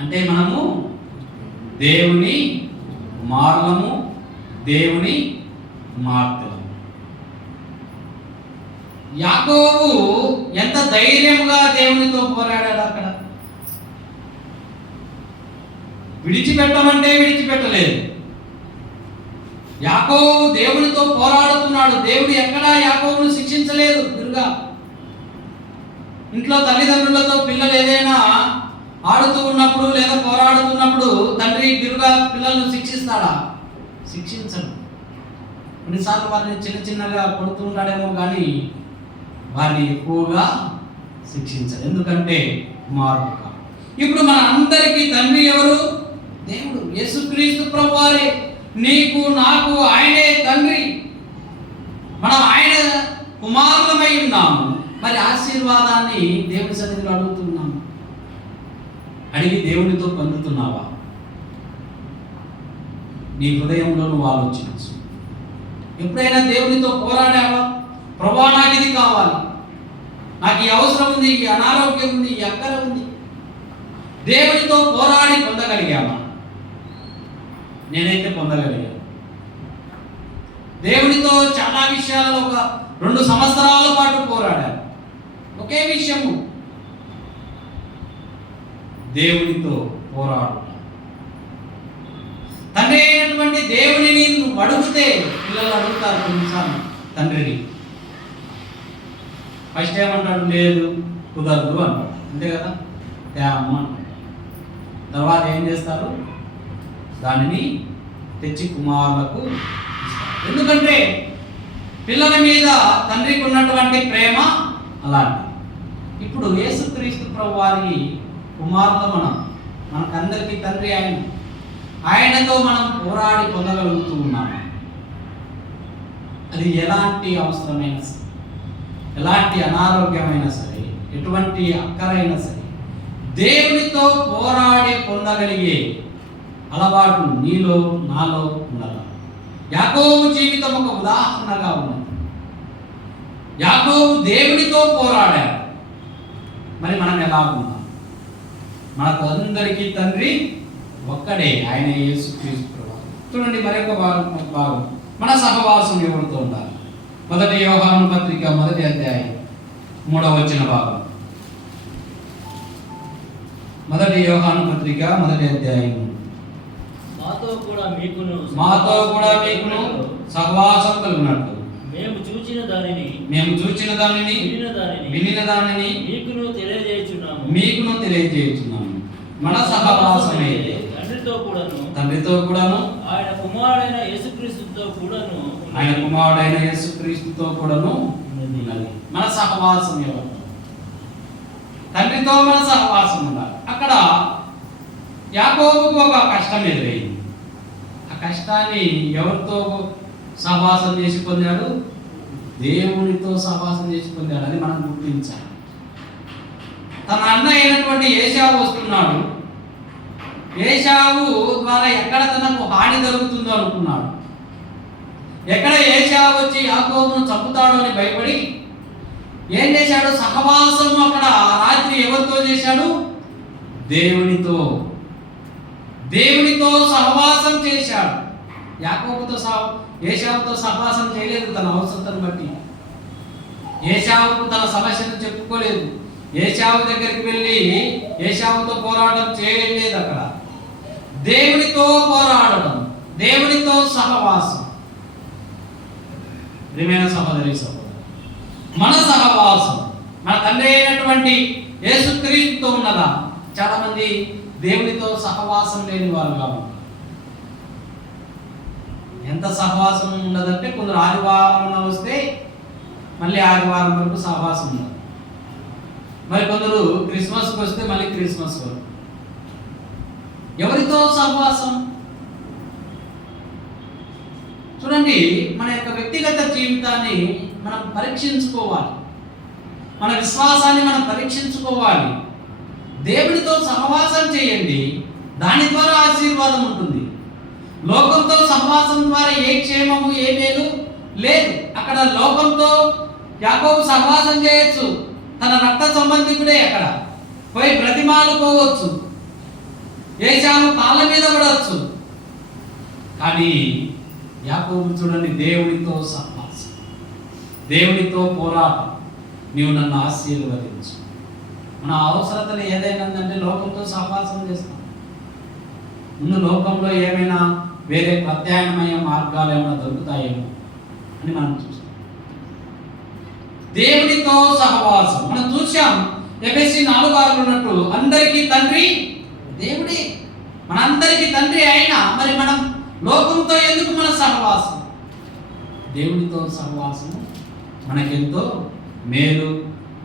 అంటే మనము దేవుని కుమారులము, దేవుని కుమార్తెలము. యాకోబు ఎంత ధైర్యంగా దేవునితో పోరాడాడు. అక్కడ విడిచిపెట్టమంటే విడిచిపెట్టలేదు. యాకోబు దేవునితో పోరాడుతున్నాడు. దేవుడు ఎక్కడా యాకోబును శిక్షించలేదు. తిరుగా ఇంట్లో తల్లిదండ్రులతో పిల్లలు ఏదైనా ఆడుతూ ఉన్నప్పుడు లేదా పోరాడుతున్నప్పుడు తండ్రి తిరుగా పిల్లలను శిక్షిస్తాడా? శిక్షించడు. కొన్నిసార్లు వారిని చిన్న చిన్నగా కొడుతూ ఉంటాడేమో కానీ వారిని ఎక్కువగా శిక్షించడు. ఎందుకంటే కుమారుడు. ఇప్పుడు మన అందరికీ తండ్రి ఎవరు? దేవుడు. యేసుక్రీస్తు ప్రభువారే నీకు నాకు ఆయనే తండ్రి. మనం ఆయన కుమారులమై ఉన్నాము. మరి ఆశీర్వాదాన్ని దేవుని సన్నిధిలో అడుగుతున్నాము. అడిగి దేవునితో పొందుతున్నావా? నీ హృదయంలో నువ్వు ఆలోచించు. ఎప్పుడైనా దేవునితో పోరాడావా? ప్రభువా నాకు ఇది కావాలి, నాకు ఈ అవసరం ఉంది, ఈ అనారోగ్యం ఉంది, ఈ అక్కర ఉంది. దేవునితో పోరాడి పొందగలిగామా? నేనైతే పొందగలిగాను. దేవునితో చాలా విషయాలలో ఒక 2 సంవత్సరాల పాటు పోరాడాను. ఒకే విషయము, దేవునితో పోరాడు. తండ్రి అయినటువంటి దేవునిని నువ్వు అడిగితే, పిల్లలు అడుగుతారు కొన్నిసార్లు తండ్రిని. ఫస్ట్ ఏమంటాడు? లేదు, కుదరదు అంటాడు. అంతే కదా, అమ్మ అంటాడు. తర్వాత ఏం చేస్తారు? దానిని తెచ్చి కుమారులకు ఇస్తారు. ఎందుకంటే పిల్లల మీద తండ్రికి ఉన్నటువంటి ప్రేమ అలాంటి. ఇప్పుడు యేసుక్రీస్తు ప్రభు వారి కుమారులు మనకందరికీ తండ్రి ఆయనతో మనం పోరాడి పొందగలుగుతూ ఉన్నాము. అది ఎలాంటి అవసరమైన సరే, ఎలాంటి అనారోగ్యమైన సరే, ఎటువంటి అక్కరైనా సరే, దేవునితో పోరాడి పొందగలిగే అలవాటు నీలో నాలో ఉండాలి. యాకోబు జీవితం ఒక ఉదాహరణగా ఉన్నది. యాకోబు దేవునితో పోరాడాడు. మరి మనం ఎలా ఉన్నాం? మనకు అందరికీ తండ్రి ఒక్కడే, ఆయన యేసుక్రీస్తు ప్రభువు. చూడండి మరొక భాగం, మన సహవాసం ఎవరితో ఉండాలి? 1 యోహాను పత్రిక 1వ అధ్యాయం 3వ వచన భాగం. 1 యోహాను పత్రిక 1వ అధ్యాయం. మాతో కూడా మీకును సహవాసం కలుగునట్లు మేము చూచిన దానిని వినిన దానిని మీకును తెలియజేయుచున్నాము. మన సహవాసమే తండ్రితో కూడాను ఆయన కుమారుడైన యేసుక్రీస్తుతో కూడాను ఉన్నది. మన సహవాసం ఎవరు? తండ్రితో మన సహవాసం ఉండాలి. అక్కడ యాకోబుకు ఒక కష్టం ఎదురైంది. ఆ కష్టాన్ని ఎవరితో సహవాసం చేసి పొందాడు? దేవునితో సహవాసం చేసి పొందాడు. అది మనం గుర్తించాలి. తన అన్న అయినటువంటి ఏశావు వస్తున్నాడు. ఏశావు ద్వారా ఎక్కడ తనకు హాని జరుగుతుందో అనుకున్నాడు. ఎక్కడ ఏశావు వచ్చి యాకోబును చంపుతాడో అని భయపడి ఏం చేశాడు? సహవాసం అక్కడ రాత్రి ఎవరితో చేశాడు? దేవునితో సహవాసం చేశాడు. యాకోబుతో ఏశావుతో సహవాసం చేయలేదు. తన అవసరతను బట్టి ఏశావుకు తన సమస్యను చెప్పుకోలేదు. ఏశావు దగ్గరికి వెళ్ళి ఏశావుతో పోరాటం చేయలేదు. అక్కడ దేవునితో పోరాడడం, దేవునితో సహవాసం. ప్రియమైన సహోదరి సహోదరు, మన సహవాసం మన తండ్రి అయినటువంటి యేసుక్రీస్తుతో ఉన్నదా? చాలా మంది దేవునితో సహవాసం లేని వారుగా ఉంటారు. ఎంత సహవాసం ఉండదంటే, కొందరు ఆదివారం వస్తే మళ్ళీ ఆదివారం వరకు సహవాసం ఉండదు. మరి కొందరు క్రిస్మస్కి వస్తే మళ్ళీ క్రిస్మస్ వరకు. ఎవరితో సహవాసం? చూడండి, మన యొక్క వ్యక్తిగత జీవితాన్ని మనం పరీక్షించుకోవాలి. మన విశ్వాసాన్ని మనం పరీక్షించుకోవాలి. దేవునితో సహవాసం చేయండి, దాని ద్వారా ఆశీర్వాదం ఉంటుంది. లోకంతో సహవాసం ద్వారా ఏ క్షేమము ఏ మేలు లేదు. అక్కడ లోకంతో యాకోబు సహవాసం చేయొచ్చు, తన రక్త సంబంధికుడే. అక్కడ పోయి బ్రతిమాలుకోవచ్చు, ఏశావు కాళ్ళ మీద పడవచ్చు. కానీ యాకోబు చూడండి, దేవునితో సహవాసం, దేవునితో పోరాటం. నీవు నన్ను ఆశీర్వదించు. మన అవసరతలు ఏదైనా ఉందంటే లోకంతో సహవాసం చేస్తాం. ముందు లోకంలో ఏమైనా వేరే ప్రత్యామ్నాయ మార్గాలు ఏమైనా దొరుకుతాయేమో అని మనం చూస్తాం. దేవునితో సహవాసం మనం చూసాం. ఎఫెసీ 4:6 ఉన్నట్టు అందరికీ తండ్రి దేవుడే. మనందరికీ తండ్రి అయినా మరి మనం లోకంతో ఎందుకు మన సహవాసం? దేవునితో సహవాసం మనకెంతో మేలు,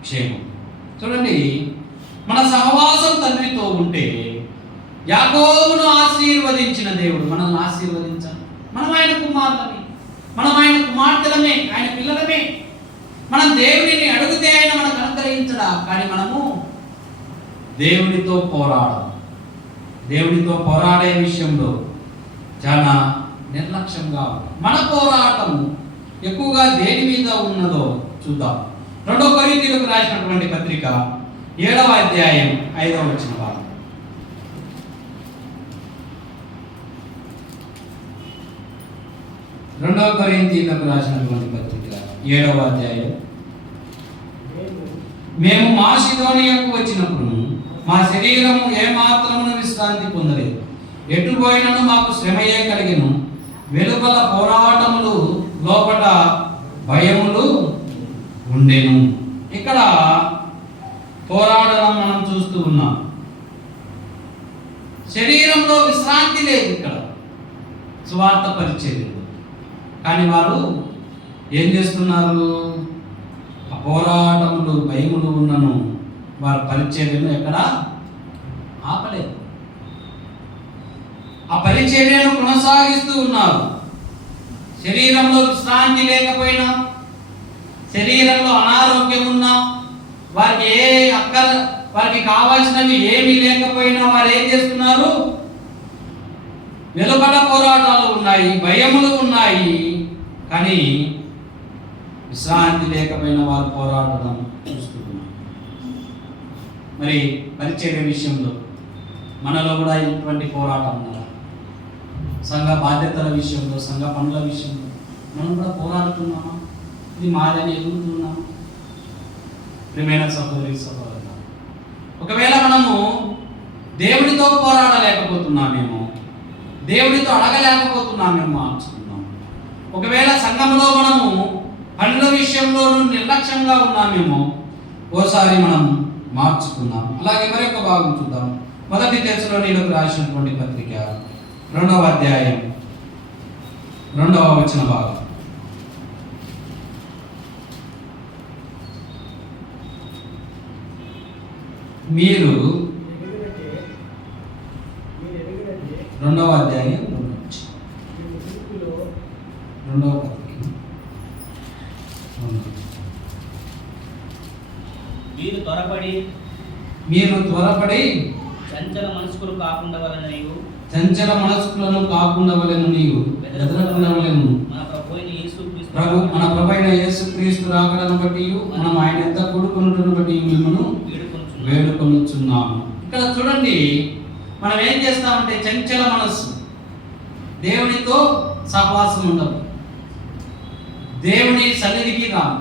క్షేమం. చూడండి, మన సహవాసం తండ్రితో ఉంటే యాకోబును ఆశీర్వదించిన దేవుడు మనల్ని ఆశీర్వదించాలి. మనం ఆయన కుమారులమే, మనం ఆయన కుమార్తెలమే, ఆయన పిల్లలమే. మనం దేవుడిని అడిగితే ఆయన మనకు అనుగ్రహించడా. కానీ మనము దేవునితో పోరాడే విషయంలో చాలా నిర్లక్ష్యంగా మన పోరాటం ఎక్కువగా దేని మీద ఉన్నదో చూద్దాం. 2 కొరింథీయులకు రాసినటువంటి పత్రిక 7వ అధ్యాయం 5వ వచనం. 2 కొరింథీయులకు రాసినటువంటి పత్రిక 7వ అధ్యాయం. మేము మాసిదోనియాకు వచ్చినప్పుడు మా శరీరము ఏమాత్రమును విశ్రాంతి పొందలేదు. ఎటు పోయినను మాకు శ్రమయే కలిగెను. వెలుపల పోరాటములు, లోపట భయములు ఉండెను. ఇక్కడ పోరాడడం మనం చూస్తూ ఉన్నాం. శరీరంలో విశ్రాంతి లేదు ఇక్కడ సువార్త పరిచర్యలు. కానీ వారు ఏం చేస్తున్నారు? ఆ పోరాటములు, భయములు ఉన్నను వారి పరిచర్యను ఎక్కడ ఆపలేదు. ఆ పరిచర్యను కొనసాగిస్తూ ఉన్నారు. శరీరంలో విశ్రాంతి లేకపోయినా, శరీరంలో అనారోగ్యం ఉన్నా, వారికి కావాల్సినవి ఏమీ లేకపోయినా వారు ఏం చేస్తున్నారు? వెలుపల పోరాటాలు ఉన్నాయి, భయములు ఉన్నాయి, కానీ విశ్రాంతి లేకపోయినా వారు పోరాడడం చూస్తున్నారు. మరి పరిచర్య విషయంలో మనలో కూడా ఇటువంటి పోరాటం ఉన్నదా? సంఘ బాధ్యతల విషయంలో, సంఘ పనుల విషయంలో మనం కూడా పోరాడుతున్నామా? ఇది మాదని ఎదుగుతున్నామా? ప్రియమైన సహోదరి సహోదరులు, ఒకవేళ మనము దేవుడితో పోరాడలేకపోతున్నామేమో, దేవుడితో అడగలేకపోతున్నామేమో మార్చుకుందాం. ఒకవేళ సంఘంలో మనము పనుల విషయంలో నిర్లక్ష్యంగా ఉన్నామేమో, ఓసారి మనం మార్చుకుందాం. అలాగే మరొక భాగం చూద్దాం. 1 తెస్సలోనీయులకు రాసినటువంటి పత్రిక 2వ అధ్యాయం 2వ వచన భాగం. మీరు 2వ అధ్యాయం 2వ పత్రిక మీరు త్వరపడి చంచల మనస్కులు కాకుండా వలెను నీవు బెదరకుండవలెను. మన ప్రభువైన యేసుక్రీస్తు రాకడను బట్టి మనం ఆయన ఎంత కూడుకొనుటను బట్టి మిమ్మల్ని వేడుకొనుచున్నాము. ఇక్కడ చూడండి, మనం ఏం చేస్తామంటే చంచల మనస్సు, దేవునితో సహవాసం ఉండదు, దేవుని సన్నిధికి రాము.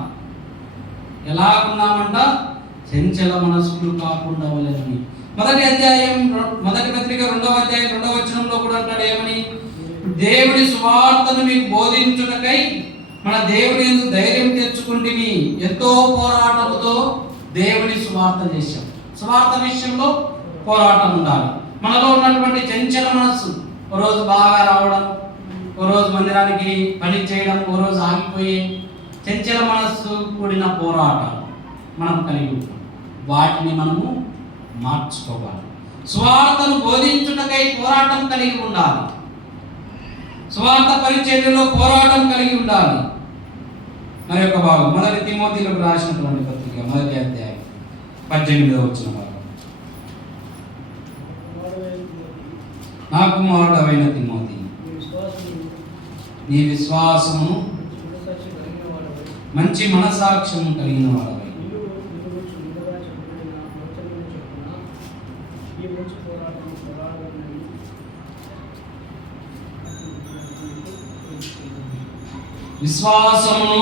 ఎలా ఉన్నామంట? చంచల మనస్సులు కాకుండా వలెనని. 1 పత్రిక 2వ అధ్యాయం 2వ వచనంలో కూడా అంటాడు ఏమని? దేవుని సువార్తను మీకు బోధించుటకై మన దేవుని యందు ధైర్యం తెచ్చుకుంటుని ఎంతో పోరాటముతో దేవుని సువార్త చేశాం. సువార్త విషయంలో పోరాటం ఉండాలి. మనలో ఉన్నటువంటి చంచల మనస్సు, ఓ రోజు బాగా రావడం, ఓ రోజు మందిరానికి పని చేయడం, ఓ రోజు ఆగిపోయే చంచల మనస్సు కూడిన పోరాటం మనం కలిగి ఉంటాం. వాటిని మనము మార్చుకోవాలి. సువార్తను బోధించుటకై పోరాటం కలిగి ఉండాలి. సువార్త పరిచర్యలో పోరాటం కలిగి ఉండాలి. మరి ఒక భాగం 1 తిమోతిలకు రాసినటువంటి పత్రిక 1వ అధ్యాయం 18వ వచన భాగం. నా కుమారుడవైన తిమోతి, నీ విశ్వాసమును మంచి మనసాక్ష్యము కలిగిన వాడవై విశ్వాసమును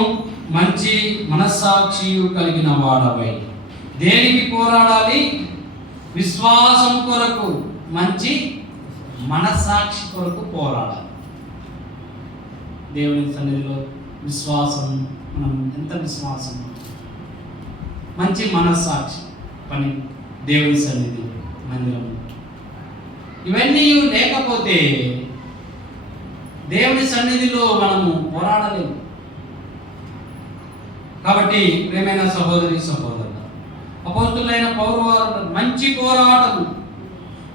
మంచి మనస్సాక్షియు కలిగిన వాడవై. దేనికి పోరాడాలి? విశ్వాసం కొరకు, మంచి మనస్సాక్షి కొరకు పోరాడాలి. దేవుని సన్నిధిలో విశ్వాసం, మనం ఎంత విశ్వాసం, మంచి మనస్సాక్షి, పని, దేవుని సన్నిధి, మందిరం, ఇవన్నీ లేకపోతే దేవుని సన్నిధిలో మనము పోరాడలేము. కాబట్టి ప్రియమైన సహోదరి సహోదరులు, అపోస్తులైన పౌలు వారు మంచి పోరాటము,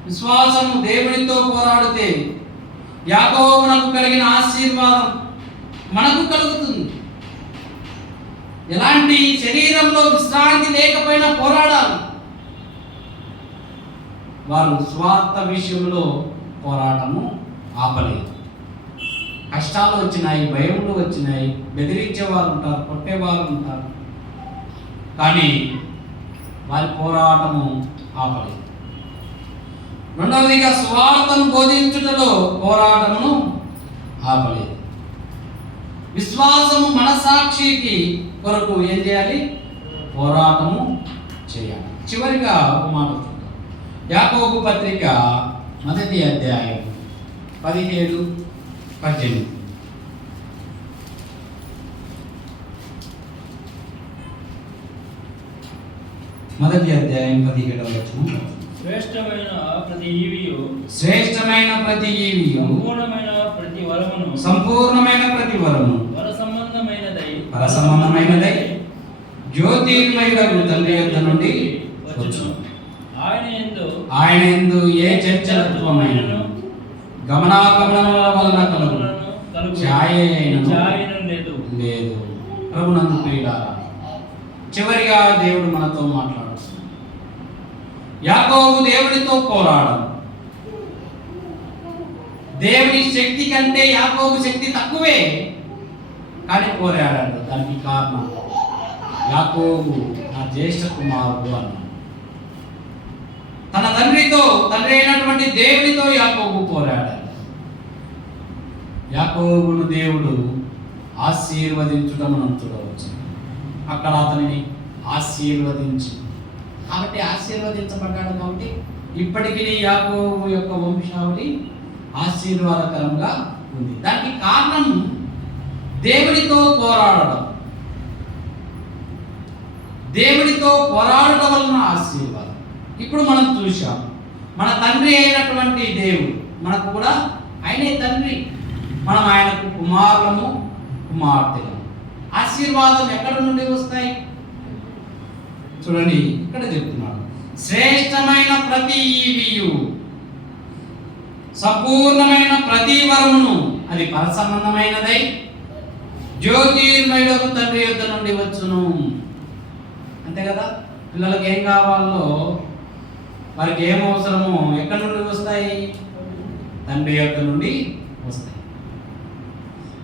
విశ్వాసము, దేవునితో పోరాడితే యాకోబునకు కలిగిన ఆశీర్వాదం మనకు కలుగుతుంది. ఎలాంటి శరీరంలో విశ్రాంతి లేకపోయినా పోరాడాలి. వారు స్వార్థ విషయంలో పోరాటము ఆపలేదు. కష్టాలు వచ్చినాయి, భయములు వచ్చినాయి, బెదిరించేవారు ఉంటారు, కొట్టేవారు ఉంటారు, కానీ వారి పోరాటము ఆపలేదు. రెండవదిగా స్వార్థను బోధించుటలో పోరాటమును ఆపలేదు. విశ్వాసము మనసాక్షికి కొరకు ఏం చేయాలి? పోరాటము చేయాలి. చివరిగా ఒక మాట చూద్దాం. యాకోబు పత్రిక 1వ అధ్యాయం 17-18. మొదటి అధ్యాయం 17వ వచనం. శ్రేష్టమైన ప్రతి ఈవియు శ్రేష్టమైన ప్రతి ఈవియు సంపూర్ణమైన ప్రతి వరము పరసంబంధమైనదై జ్యోతిర్మయుడగు తండ్రి యొద్ద నుండి వచ్చును. ఆయన యందు ఏ చంచలత్వమైన గమనాగమనముల వలన కలుగు ఛాయైనను లేదు. ప్రభునందు ప్రియులారా, చివరిగా దేవుడు మనతో మాట్లాడుతున్నాడు. యాకోబు దేవుడితో పోరాడు. దేవుని శక్తి కంటే యాకోబు శక్తి తక్కువే, కానీ పోరాడాడు. దానికి కారణం యాకోబు నా జ్యేష్ఠ కుమారుడు అన్నాడు. తన తండ్రి అయినటువంటి దేవుడితో యాకోబు పోరాడాడు. యాకోబును దేవుడు ఆశీర్వదించుట మనం చూడవచ్చు. అక్కడ అతనిని ఆశీర్వదించి, కాబట్టి ఆశీర్వదించబడ్డాడు. కాబట్టి ఇప్పటికీ యాకోబు యొక్క వంశావళి ఆశీర్వాదకరంగా ఉంది. దానికి కారణం దేవుడితో పోరాడడం. దేవుడితో పోరాడటం వలన ఆశీర్వాదం. ఇప్పుడు మనం చూసాం, మన తండ్రి అయినటువంటి దేవుడు మనకు కూడా ఆయనే తండ్రి, మనం ఆయనకు కుమారులము కుమార్తెలు. ఆశీర్వాదం ఎక్కడి నుండి వస్తాయి? చూడండి, ఇక్కడ చెప్తున్నాడు, శ్రేష్టమైన ప్రతి ఈవియు సంపూర్ణమైన ప్రతి వరమును, అది పరసంబంధమైనదై జ్యోతిర్మయుడకు తండ్రి యొద్ద నుండి వచ్చును. అంతే కదా, పిల్లలకు ఏం కావాలో, వారికి ఏం అవసరమో ఎక్కడి నుండి వస్తాయి? తండ్రి యొద్ద నుండి వస్తాయి.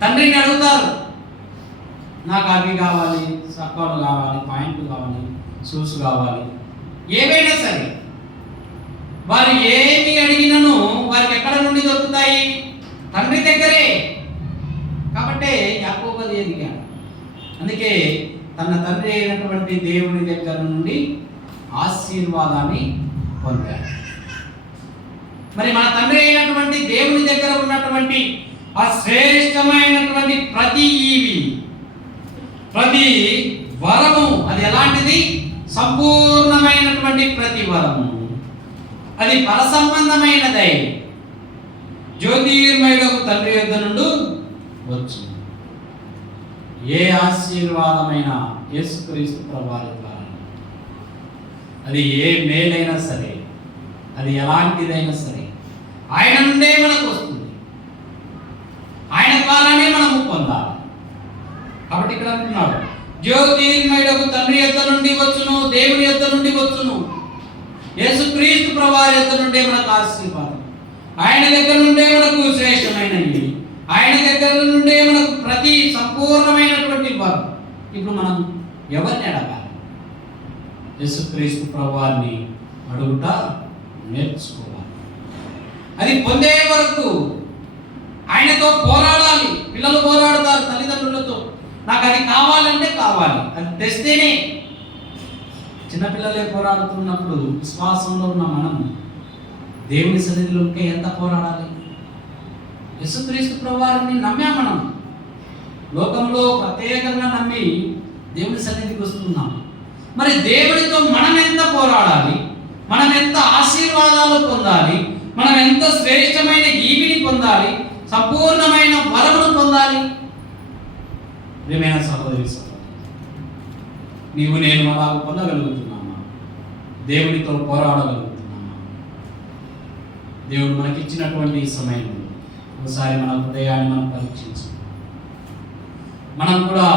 తండ్రిని అడుగుతారు, నాకు అవి కావాలి, సక్కలు కావాలి, పాయింట్లు కావాలి, షూస్ కావాలి, ఏవైనా సరే వారు ఏమి అడిగినను వారికి ఎక్కడ నుండి దొరుకుతాయి? తండ్రి దగ్గరే. కాబట్టి యాకోబు అది ఎదిగాడు. అందుకే తన తండ్రి అయినటువంటి దేవుని దగ్గర నుండి ఆశీర్వాదాన్ని పొందాడు. మరి మన తండ్రి అయినటువంటి దేవుని దగ్గర ఉన్నటువంటి ఆ శ్రేష్టమైనటువంటి ప్రతి ఈవి, ప్రతి వరము, అది ఎలాంటిది? సంపూర్ణమైనటువంటి ప్రతి వరము, అది పరసంబంధమైనదై జ్యోతిర్మయుడకు తండ్రి యొద్ద నుండి వచ్చు. ఏ ఆశీర్వాదమైనా యేసుక్రీస్తు ప్రభువారి ద్వారా, అది ఏ మేలైనా సరే, అది ఎలాంటిదైనా సరే ఆయన నుండే మనకు వస్తుంది. ఆయన ద్వారానే మనము పొందాలి. కాబట్టి ఇక్కడ అంటున్నాడు, జ్యోతిర్మయుడకు తండ్రి యొద్ద నుండి వచ్చును, దేవుని యొద్ద నుండి వచ్చును. యేసుక్రీస్తు ప్రభువారి యొద్ద నుండే మనకు ఆశీర్వాదం, ఆయన దగ్గర నుండే మనకు శ్రేష్టమైనవి, ఆయన దగ్గర నుండే మనకు ప్రతి సంపూర్ణమైనటువంటి వరం. ఇప్పుడు మనం ఎవరిని అడగాలి? యేసుక్రీస్తు ప్రభువారిని అడుగుట నేర్చుకోవాలి. అది పొందే వరకు ఆయనతో పోరాడాలి. పిల్లలు పోరాడతారు తల్లిదండ్రులతో, నాకు అది కావాలంటే కావాలి, అది తెస్తేనే. చిన్నపిల్లలే పోరాడుతున్నప్పుడు విశ్వాసంలో ఉన్న మనం దేవుని సన్నిధిలోకి ఎంత పోరాడాలి? యేసుక్రీస్తు ప్రభువారిని నమ్మాం. మనం లోకంలో ప్రత్యేకంగా నమ్మి దేవుని సన్నిధికి వస్తున్నాం. మరి దేవుడితో మనం ఎంత పోరాడాలి? మనం ఎంత ఆశీర్వాదాలు పొందాలి? మనం ఎంత శ్రేష్టమైన ఈవిని పొందాలి? సంపూర్ణమైన వరమును పొందాలి? ప్రియమైన సహోదరి సహోదరు, నీవు నేను అలా పొందగలుగుతున్నామా? దేవుడితో పోరాడగలుగుతున్నామా? దేవుడు మనకిచ్చినటువంటి ఈ సమయంలో ఒకసారి మన హృదయాన్ని మనం పరీక్షించాలి. మనం కూడా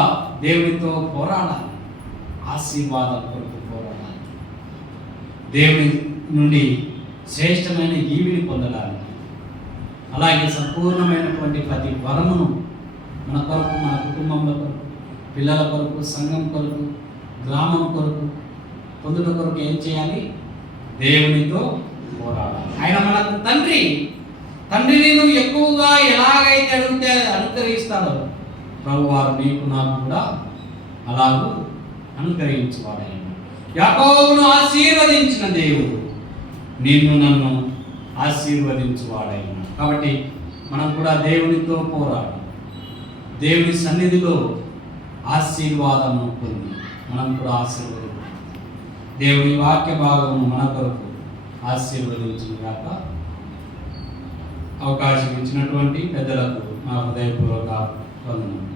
దేవుడితో పోరాడాలి, ఆశీర్వాదాల కొరకు పోరాడాలి, దేవుని నుండి శ్రేష్టమైన ఈవిని పొందడానికి, అలాగే సంపూర్ణమైనటువంటి ప్రతి వరమును మన కొరకు, మన కుటుంబంలో కొరకు, పిల్లల కొరకు, సంఘం కొరకు, గ్రామం కొరకు పొందుట కొరకు ఏం చేయాలి? దేవునితో పోరాడాలి. ఆయన మనకు తండ్రి. తండ్రిని నువ్వు ఎక్కువగా ఎలాగైతే అడిగితే అనుగ్రహిస్తాడో ప్రభు వారు నీకు నాకు కూడా అలాగూ అనుగ్రహించువాడైన యాకోబును ఆశీర్వదించిన దేవుడు నిన్ను నన్ను ఆశీర్వదించువాడైన. కాబట్టి మనం కూడా దేవునితో పోరాడి దేవుని సన్నిధిలో ఆశీర్వాదము పొంది మనం కూడా ఆశీర్వదించాలి. దేవుని వాక్య భాగము మన కొరకు ఆశీర్వదించిన గాక. అవకాశం ఇచ్చినటువంటి పెద్దలకు నా హృదయపూర్వక వందనములు.